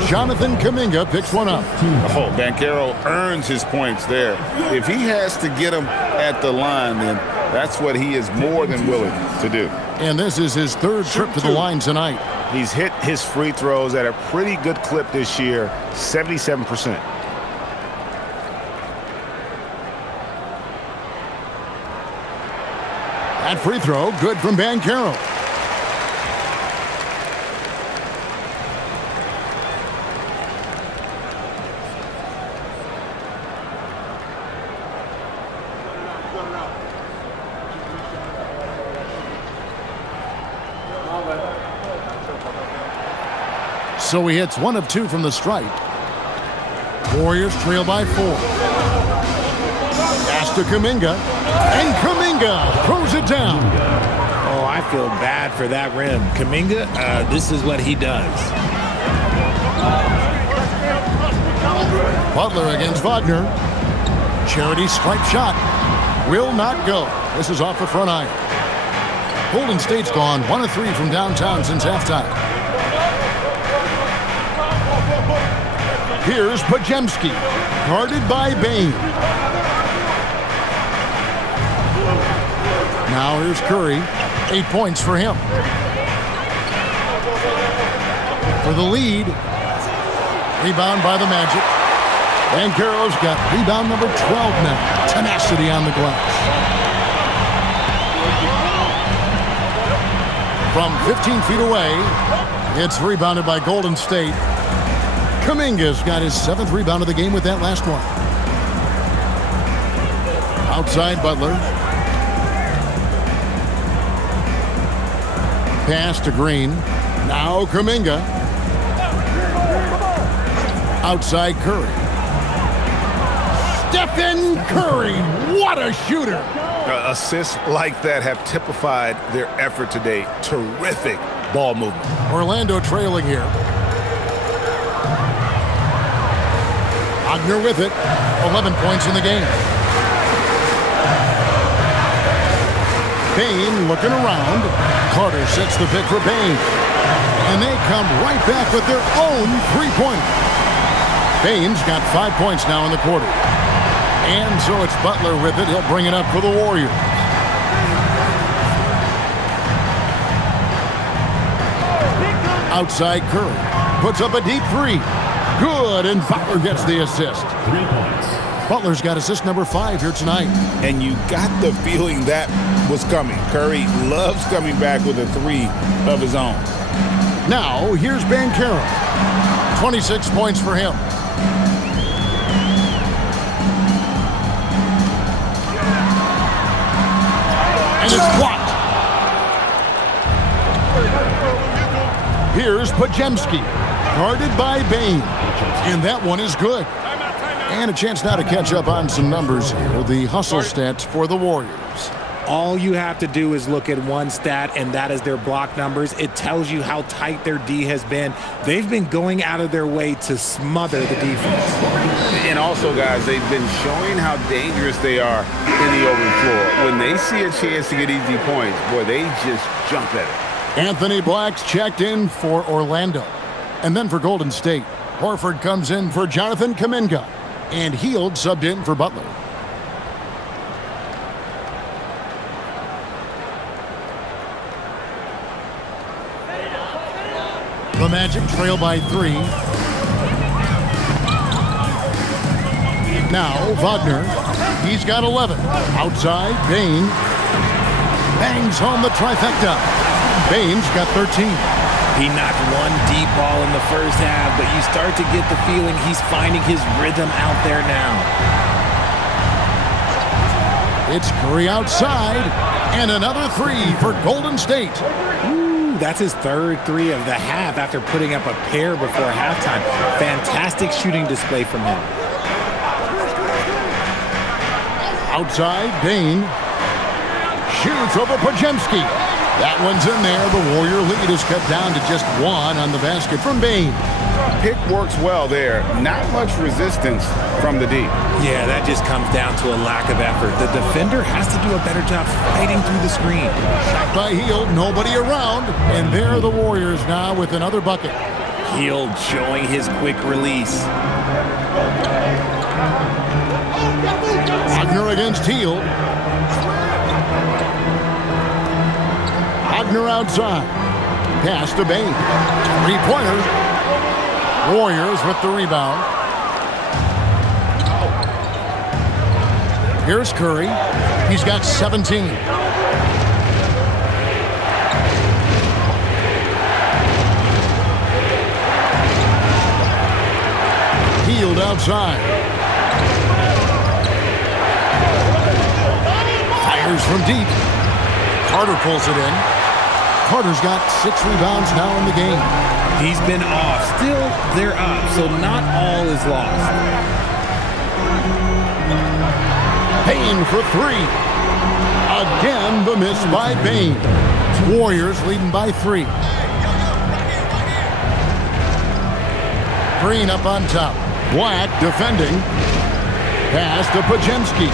Jonathan Kuminga picks one up. Oh, Banchero earns his points there. If he has to get them at the line, then that's what he is more than willing to do. And this is his 3rd trip to the line tonight. He's hit his free throws at a pretty good clip this year, 77%. That free throw, good from Banchero. So he hits 1 of 2 from the stripe. Warriors trail by 4. Pass to Kuminga. And Kuminga throws it down. Oh, I feel bad for that rim. Kuminga, this is what he does. Butler against Wagner. Charity stripe shot. Will not go. This is off the front iron. Golden State's gone 1 of 3 from downtown since halftime. Here's Podziemski, guarded by Bane. Now here's Curry, 8 points for him. For the lead, rebound by the Magic. Banchero's got rebound number 12 now. Tenacity on the glass. From 15 feet away, it's rebounded by Golden State. Kuminga's got his 7th rebound of the game with that last one. Outside Butler. Pass to Green. Now Kuminga. Outside Curry. Stephen Curry, what a shooter! Assists like that have typified their effort today. Terrific ball movement. Orlando trailing here. Wagner with it. 11 points in the game. Bane looking around. Carter sets the pick for Bane. And they come right back with their own three-pointer. Bane's got 5 points now in the quarter. And so it's Butler with it. He'll bring it up for the Warriors. Outside Curry. Puts up a deep three. Good, and Butler gets the assist. 3 points. Butler's got assist number 5 here tonight. And you got the feeling that was coming. Curry loves coming back with a 3 of his own. Now, here's Banchero. 26 points for him. And it's blocked. Here's Podziemski, guarded by Bane. And that one is good. And a chance now to catch up on some numbers here. The hustle stats for the Warriors. All you have to do is look at one stat, and that is their block numbers. It tells you how tight their D has been. They've been going out of their way to smother the defense. And also, guys, they've been showing how dangerous they are in the open floor. When they see a chance to get easy points, boy, they just jump at it. Anthony Black's checked in for Orlando. And then for Golden State, Horford comes in for Jonathan Kuminga. And Hield subbed in for Butler. The Magic trail by 3. Now Wagner. He's got 11. Outside, Bane. Bangs home the trifecta. Bane's got 13. He knocked one deep ball in the first half, but you start to get the feeling he's finding his rhythm out there now. It's Curry outside, and another 3 for Golden State. Ooh, that's his third 3 of the half after putting up a pair before halftime. Fantastic shooting display from him. Outside, Bane. Shoots over Podziemski. That one's in there. The Warrior lead is cut down to just 1 on the basket from Bane. Pick works well there. Not much resistance from the D. Yeah, that just comes down to a lack of effort. The defender has to do a better job fighting through the screen. Shot by Hield, nobody around. And there are the Warriors now with another bucket. Hield showing his quick release. Wagner against Hield. Wagner outside. Pass to Bane. 3-pointer. Warriors with the rebound. Here's Curry. He's got 17. Hield outside. Fires from deep. Carter pulls it in. Carter's got 6 rebounds now in the game. He's been off. Still, they're up, so not all is lost. Bane for 3. Again, the miss by Bane. Warriors leading by 3. Green up on top. Black defending. Pass to Podziemski.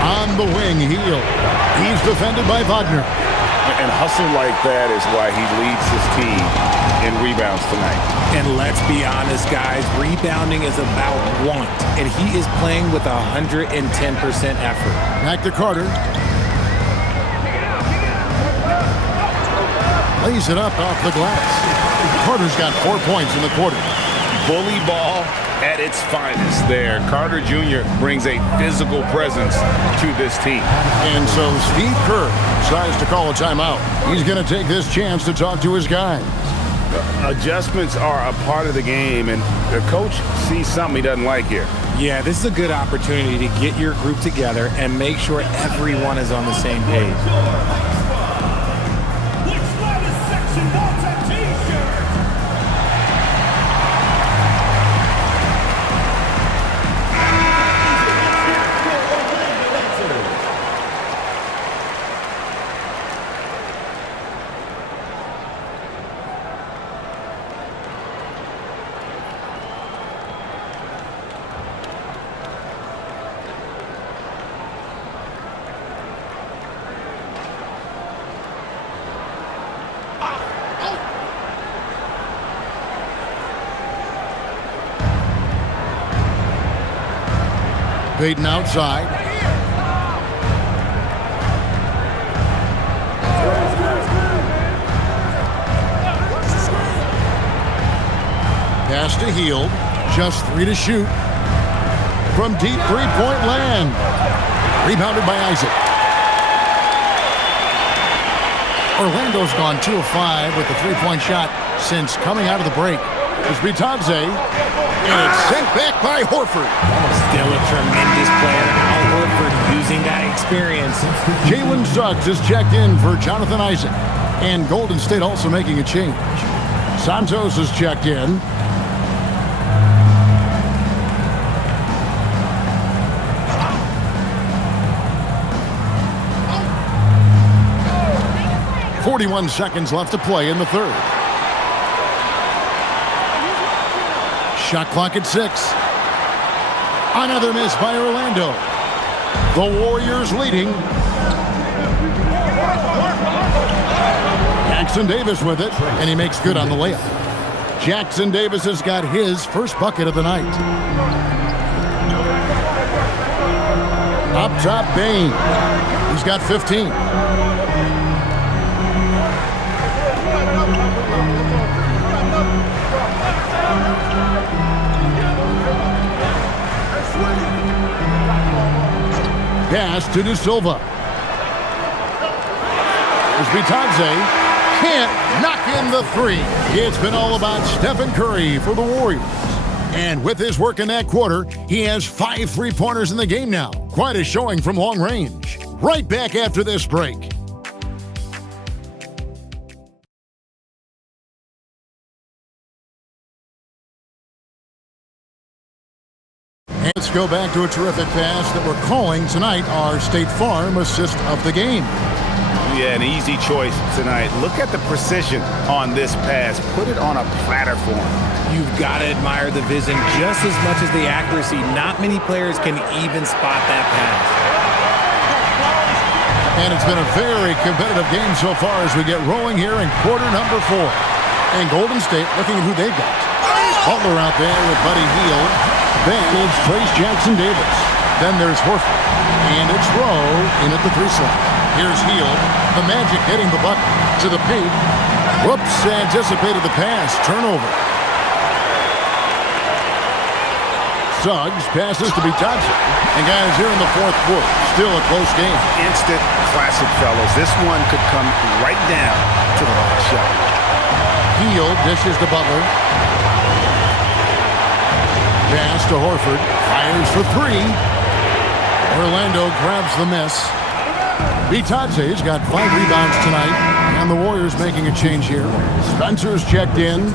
On the wing, Hield. He's defended by Wagner. And hustle like that is why he leads his team in rebounds tonight. And let's be honest, guys, rebounding is about want, and he is playing with 110% effort. Back to Carter. Lays it up off the glass. Carter's got 4 points in the quarter. Bully ball at its finest there. Carter Jr. brings a physical presence to this team. And so Steve Kerr decides to call a timeout. He's going to take this chance to talk to his guys. Adjustments are a part of the game, and the coach sees something he doesn't like here. Yeah, this is a good opportunity to get your group together and make sure everyone is on the same page. Payton outside. Pass to Hield. Just 3 to shoot. From deep three-point land. Rebounded by Isaac. Orlando's gone 2 of 5 with the three-point shot since coming out of the break. It's Bitadze. And it's sent back by Horford. Still a tremendous player. Al Horford using that experience. Jalen Suggs is checked in for Jonathan Isaac. And Golden State also making a change. Santos is checked in. .41 seconds left to play in the third. Shot clock at 6. Another miss by Orlando. The Warriors leading. Jackson Davis with it, and he makes good on the layup. Jackson Davis has got his first bucket of the night. Up top, Bane. He's got 15. Pass to De Silva. There's Bitadze. Can't knock in the 3. It's been all about Stephen Curry for the Warriors. And with his work in that quarter, he has 5 three-pointers in the game now. Quite a showing from long range. Right back after this break. Let's go back to a terrific pass that we're calling tonight our State Farm assist of the game. Yeah, an easy choice tonight. Look at the precision on this pass. Put it on a platter for him. You've got to admire the vision just as much as the accuracy. Not many players can even spot that pass. And it's been a very competitive game so far as we get rolling here in quarter number 4. And Golden State looking at who they've got. Butler out there with Buddy Hield. Then it's Trace Jackson Davis. Then there's Horford. And it's Rowe in at the 3 slot. Here's Hield. The Magic getting the bucket to the paint. Whoops, anticipated the pass. Turnover. Suggs passes to Bitadze. And guys, here in the fourth quarter, still a close game. Instant classic, fellas. This one could come right down to the last shot. Hield dishes to Butler. Pass to Horford. Fires for 3. Orlando grabs the miss. Bitadze's got 5 rebounds tonight. And the Warriors making a change here. Spencer's checked in.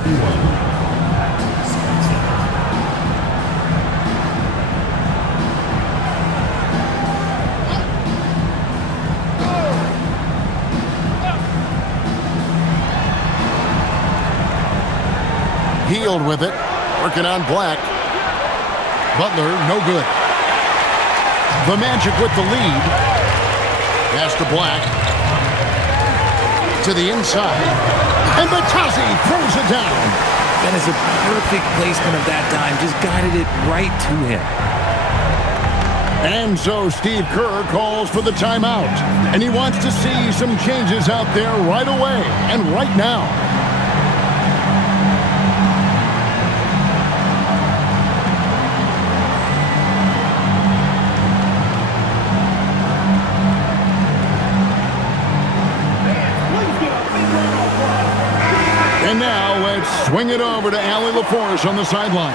Hield with it. Working on Black. Butler, no good. The Magic with the lead. Pass to Black. To the inside. And Bitadze throws it down. That is a perfect placement of that dime. Just guided it right to him. And so Steve Kerr calls for the timeout. And he wants to see some changes out there right away and right now. And now let's swing it over to Allie LaForce on the sideline.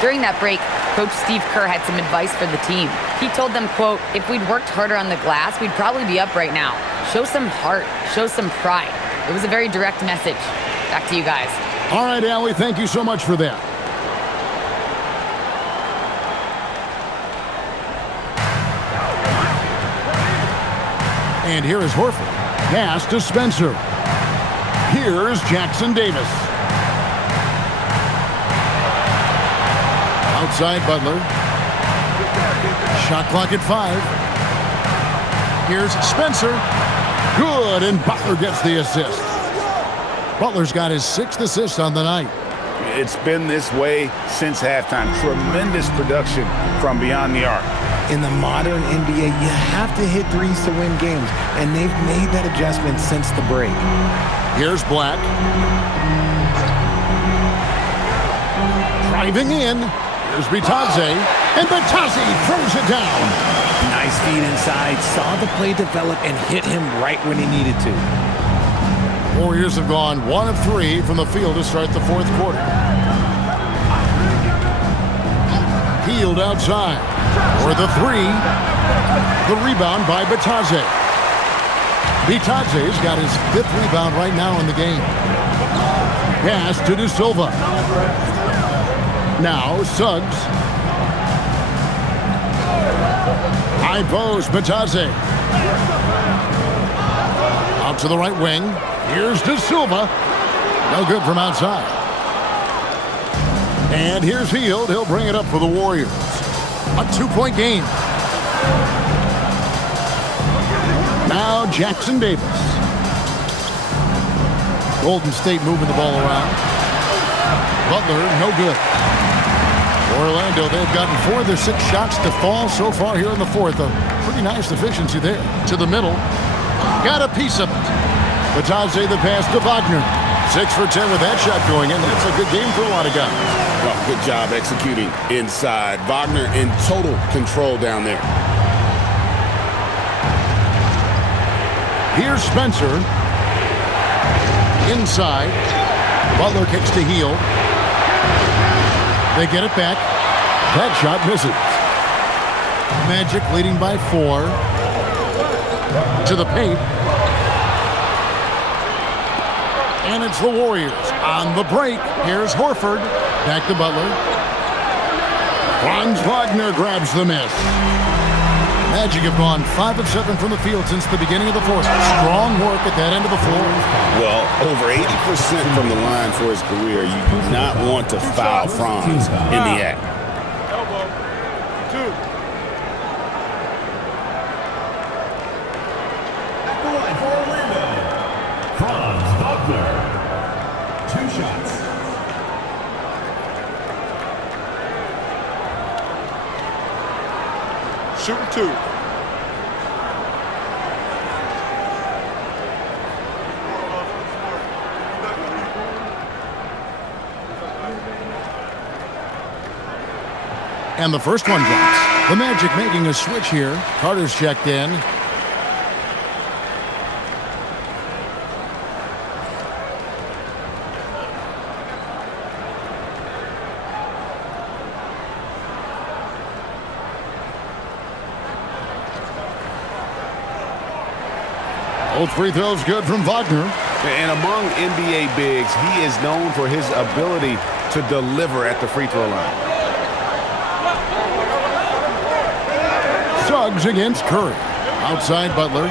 During that break, Coach Steve Kerr had some advice for the team. He told them, quote, if we'd worked harder on the glass, we'd probably be up right now. Show some heart. Show some pride. It was a very direct message. Back to you guys. All right, Allie, thank you so much for that. And here is Horford. Pass to Spencer. Here's Jackson Davis. Outside Butler. Shot clock at 5. Here's Spencer. Good, and Butler gets the assist. Butler's got his 6th assist on the night. It's been this way since halftime. Tremendous production from beyond the arc. In the modern NBA, you have to hit threes to win games, and they've made that adjustment since the break. Here's Black. Driving in. Here's Bitadze. And Bitadze throws it down. Nice feed inside. Saw the play develop and hit him right when he needed to. Warriors have gone 1 of 3 from the field to start the fourth quarter. Hield outside. For the 3. The rebound by Bitadze. Bitadze's got his 5th rebound right now in the game. Pass to De Silva. Now Suggs. High post, Bitadze. Out to the right wing. Here's De Silva. No good from outside. And here's Hield. He'll bring it up for the Warriors. A 2-point game. Now Jackson Davis. Golden State moving the ball around. Butler, no good. Orlando, they've gotten 4 of their 6 shots to fall so far here in the fourth. A pretty nice efficiency there. To the middle. Got a piece of it. Bitadze the pass to Wagner. 6 for 10 with that shot going in. That's a good game for a lot of guys. Well, good job executing inside. Wagner in total control down there. Here's Spencer. Inside. Butler kicks to Hield. They get it back. That shot misses. Magic leading by 4. To the paint. And it's the Warriors on the break. Here's Horford. Back to Butler. Franz Wagner grabs the miss. Magic have gone 5 of 7 from the field since the beginning of the fourth. Strong work at that end of the floor. Well, over 80% from the line for his career. You do not want to foul Franz in the act. Elbow. 2. At the line for Orlando, Franz Wagner. 2 shots. Shooting 2. And the first one drops. The Magic making a switch here. Carter's checked in. Both free throws good from Wagner. And among NBA bigs, he is known for his ability to deliver at the free throw line. Suggs against Curry. Outside Butler.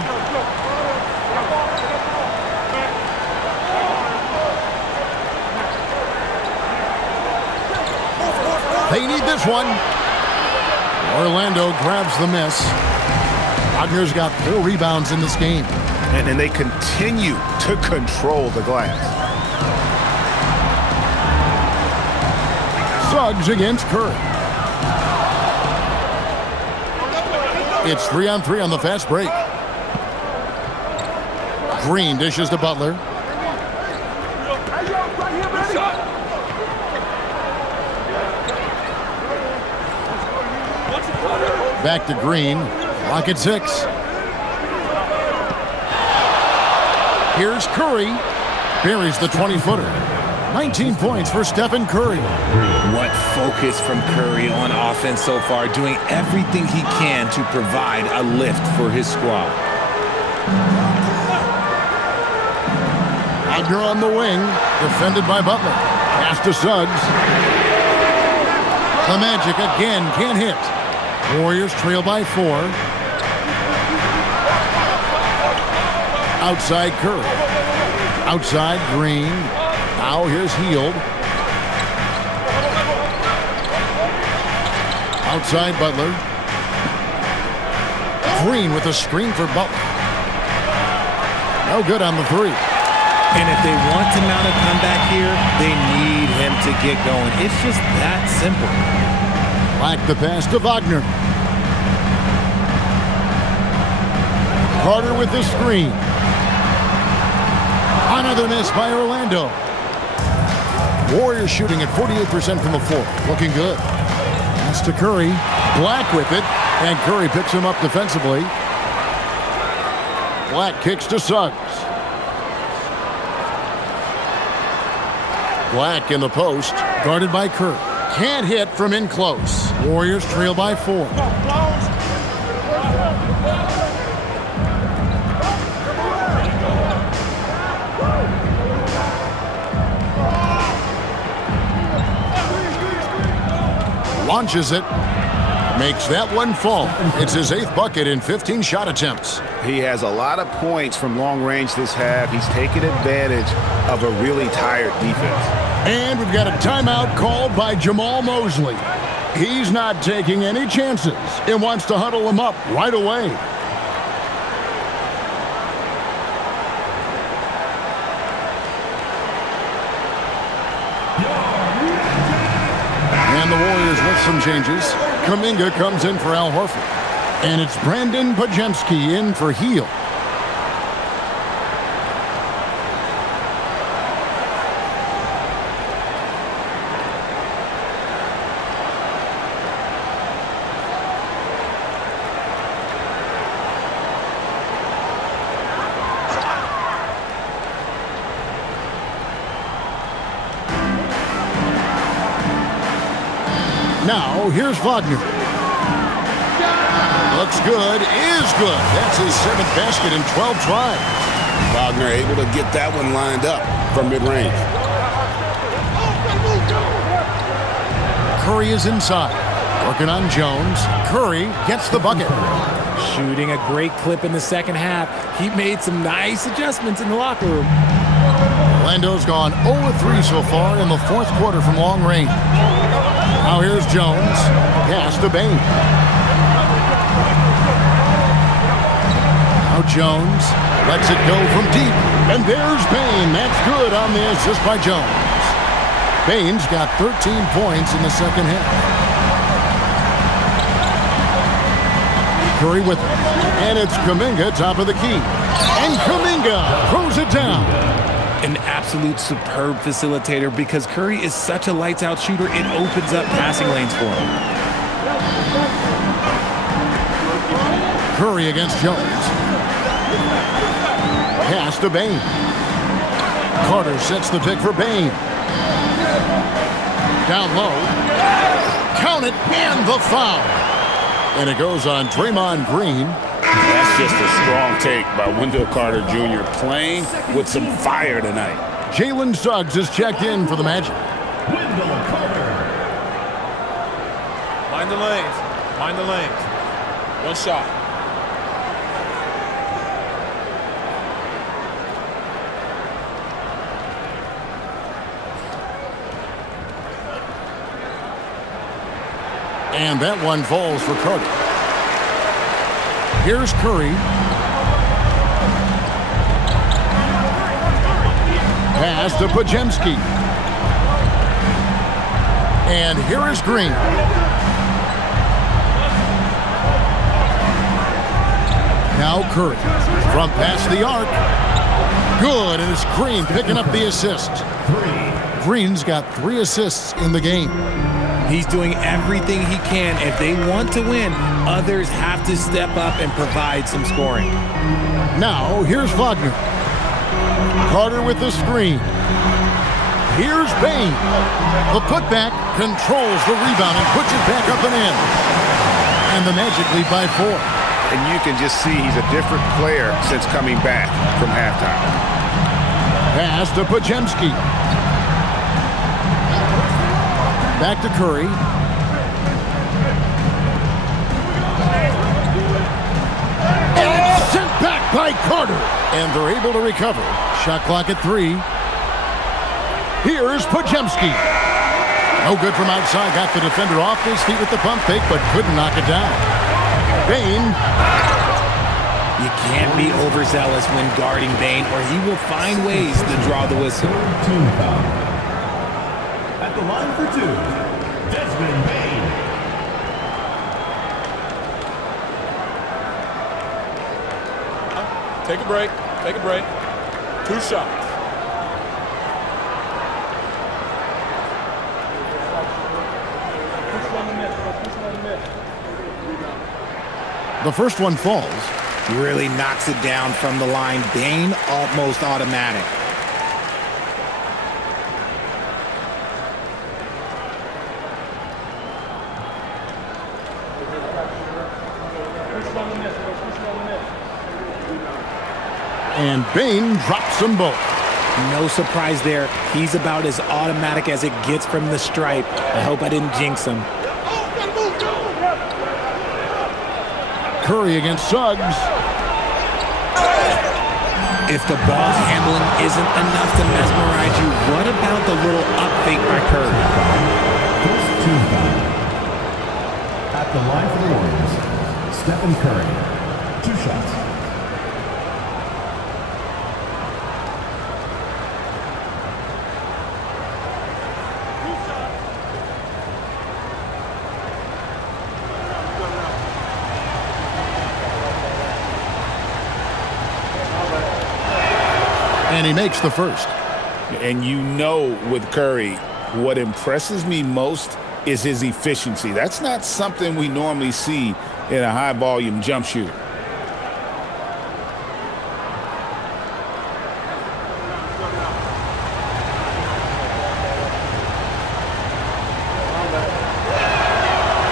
They need this one. Orlando grabs the miss. Wagner's got 4 rebounds in this game. And they continue to control the glass. Suggs against Curry. It's 3-on-3 on the fast break. Green dishes to Butler. Back to Green. Clock at 6. Here's Curry. Buries the 20-footer. 19 points for Stephen Curry. What focus from Curry on offense so far, doing everything he can to provide a lift for his squad. Wagner on the wing, defended by Butler. Pass to Suggs. The Magic again can't hit. Warriors trail by 4. Outside Curry. Outside Green. Now here's Hield. Outside Butler. Green with a screen for Butler. No good on the 3. And if they want to mount a comeback here, they need him to get going. It's just that simple. Black the pass to Wagner. Carter with the screen. Another miss by Orlando. Warriors shooting at 48% from the floor. Looking good. Pass to Curry. Black with it. And Curry picks him up defensively. Black kicks to Suggs. Black in the post. Guarded by Curry. Can't hit from in close. Warriors trail by 4. Launches it. Makes that one fall. It's his 8th bucket in 15 shot attempts. He has a lot of points from long range this half. He's taken advantage of a really tired defense. And we've got a timeout called by Jamal Mosley. He's not taking any chances and wants to huddle him up right away. And the Warriors with some changes. Kuminga comes in for Al Horford. And it's Brandon Pajemski in for Heel. Now, here's Wagner. Looks good, is good. That's his 7th basket in 12 tries. Wagner able to get that one lined up from mid-range. Curry is inside. Working on Jones. Curry gets the bucket. Shooting a great clip in the second half. He made some nice adjustments in the locker room. Orlando's gone 0-3 so far in the 4th quarter from long range. Now here's Jones. Pass to Bane. Now Jones lets it go from deep. And there's Bane. That's good on the assist by Jones. Bane's got 13 points in the second half. Curry with it. And it's Kuminga, top of the key. And Kuminga throws it down. An absolute superb facilitator because Curry is such a lights-out shooter, it opens up passing lanes for him. Curry against Jones. Pass to Bane. Carter sets the pick for Bane. Down low. Count it, and the foul. And it goes on Draymond Green. That's just a strong take by Wendell Carter Jr. playing with some fire tonight. Jalen Suggs is checked in for the Magic. Wendell Carter. Mind the lanes. Mind the lanes. One shot. And that one falls for Carter. Here's Curry. Pass to Pajemski. And here is Green. Now Curry from past the arc. Good, and it's Green picking up the assist. Green's got 3 assists in the game. He's doing everything he can. If they want to win, others have to step up and provide some scoring. Now, here's Wagner. Carter with the screen. Here's Bane. The putback controls the rebound and puts it back up and in. And the Magic lead by 4. And you can just see he's a different player since coming back from halftime. Pass to Pajemski. Back to Curry. And it's sent back by Carter. And they're able to recover. Shot clock at 3. Here's Pajemski. No good from outside. Got the defender off his feet with the pump fake, but couldn't knock it down. Bane. You can't be overzealous when guarding Bane, or he will find ways to draw the whistle. Team foul. At the line for 2, Desmond Bane. Take a break. Take a break. 2 shots. The first one falls. Really knocks it down from the line. Bane, almost automatic. And Bane drops them both. No surprise there. He's about as automatic as it gets from the stripe. I hope I didn't jinx him. Curry against Suggs. If the ball handling isn't enough to mesmerize you, what about the little up fake by Curry? First team foul. At the line for the Warriors, Stephen Curry. 2 shots. And he makes the first. And you know with Curry, what impresses me most is his efficiency. That's not something we normally see in a high-volume jump shooter.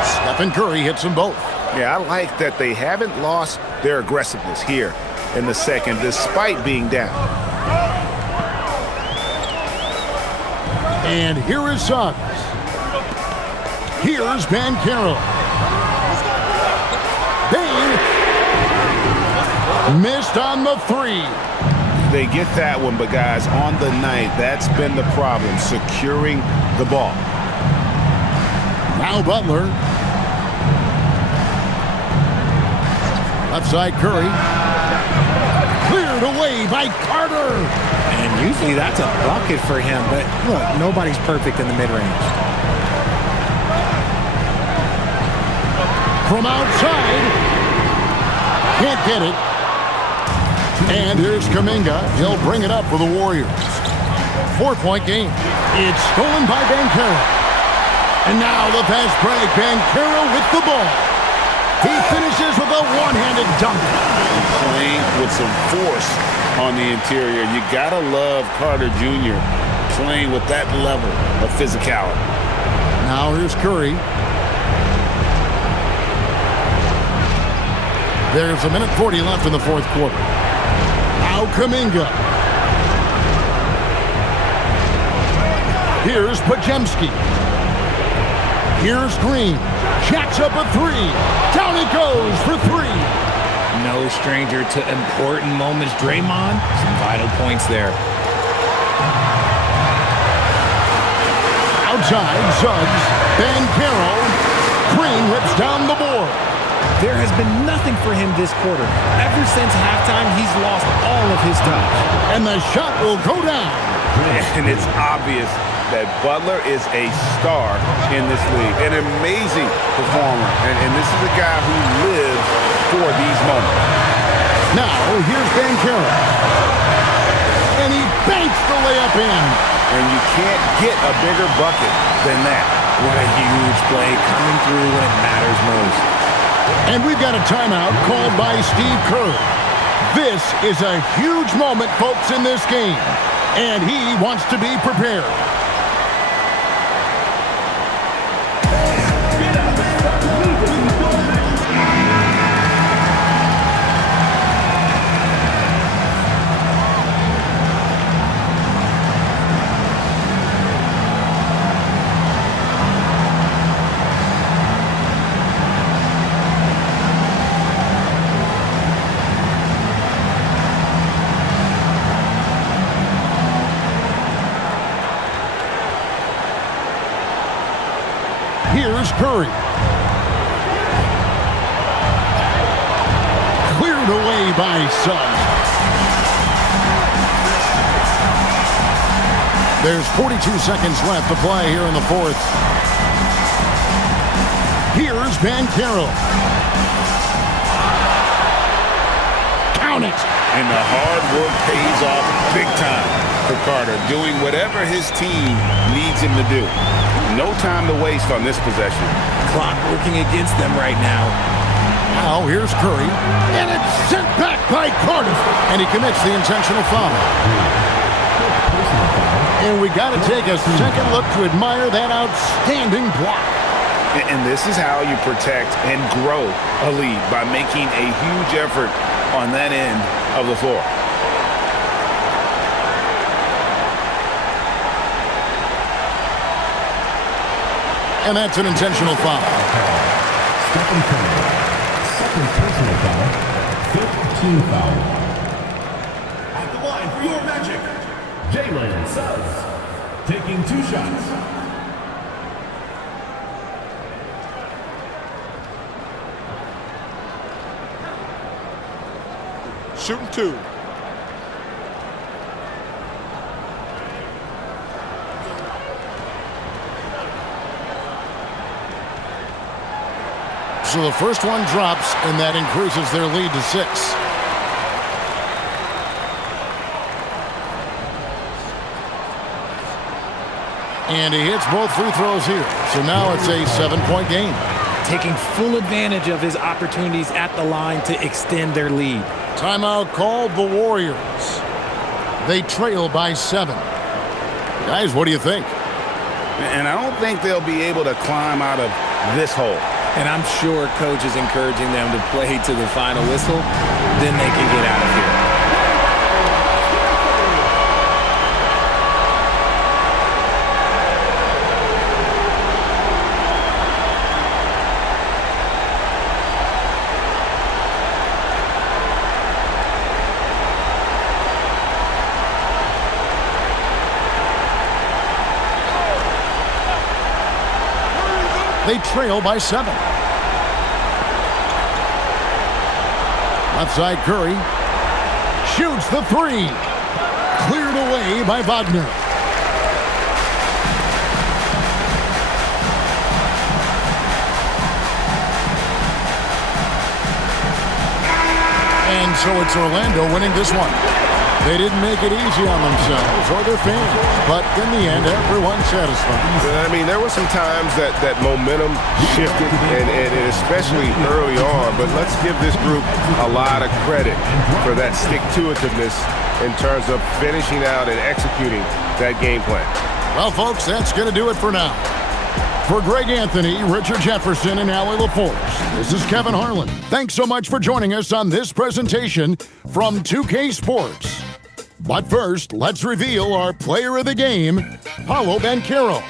Stephen Curry hits them both. Yeah, I like that they haven't lost their aggressiveness here in the second, despite being down. And here is Suggs. Here's Banchero. Bane missed on the 3. They get that one, but guys, on the night, that's been the problem, securing the ball. Now Butler. Left side Curry. Cleared away by Carter. And usually that's a bucket for him, but look, nobody's perfect in the mid-range. From outside. Can't get it. And here's Kuminga. He'll bring it up for the Warriors. 4-point game. It's stolen by Banchero. And now the fast break. Banchero with the ball. He finishes with a one-handed dunk. Playing with some force on the interior. You gotta love Carter Jr. playing with that level of physicality. Now here's Curry. There's 1:40 left in the fourth quarter. Now Kuminga. Here's Podziemski. Here's Green. Jacks up a 3. Down it goes for 3. No stranger to important moments. Draymond, some vital points there. Outside, Suggs. Banchero. Green whips down the board. There has been nothing for him this quarter. Ever since halftime, he's lost all of his touch. And the shot will go down. And it's obvious that Butler is a star in this league. An amazing performer. And this is a guy who lives for these moments. Now, here's Banchero. And he banks the layup in. And you can't get a bigger bucket than that. What a huge play coming through when it matters most. And we've got a timeout called by Steve Kerr. This is a huge moment, folks, in this game. And he wants to be prepared. Here's Curry. Cleared away by Suggs. There's 42 seconds left to play here in the fourth. Here's Banchero. Count it. And the hard work pays off big time for Carter, doing whatever his team needs him to do. No time to waste on this possession. Clock working against them right now. Now here's Curry, and it's sent back by Carter, and he commits the intentional foul. And we got to take a second look to admire that outstanding block. And this is how you protect and grow a lead, by making a huge effort on that end of the floor. And that's an intentional foul. Stephen Curry, second personal foul, fifth team foul. At the line for your Magic, Jalen Suggs, taking 2 shots. Shooting 2. So the first one drops, and that increases their lead to 6. And he hits both free throws here. So now it's a 7-point game. Taking full advantage of his opportunities at the line to extend their lead. Timeout called the Warriors. They trail by 7. Guys, what do you think? And I don't think they'll be able to climb out of this hole. And I'm sure coach is encouraging them to play to the final whistle. Then they can get out of here. They trail by 7. Left side Curry. Shoots the 3. Cleared away by Wagner. And so it's Orlando winning this one. They didn't make it easy on themselves or their fans, but in the end, everyone's satisfied. I mean, there were some times that momentum shifted, and especially early on, but let's give this group a lot of credit for that stick-to-itiveness in terms of finishing out and executing that game plan. Well, folks, that's going to do it for now. For Greg Anthony, Richard Jefferson, and Allie LaForce, this is Kevin Harlan. Thanks so much for joining us on this presentation from 2K Sports. But first, let's reveal our player of the game, Paolo Banchero.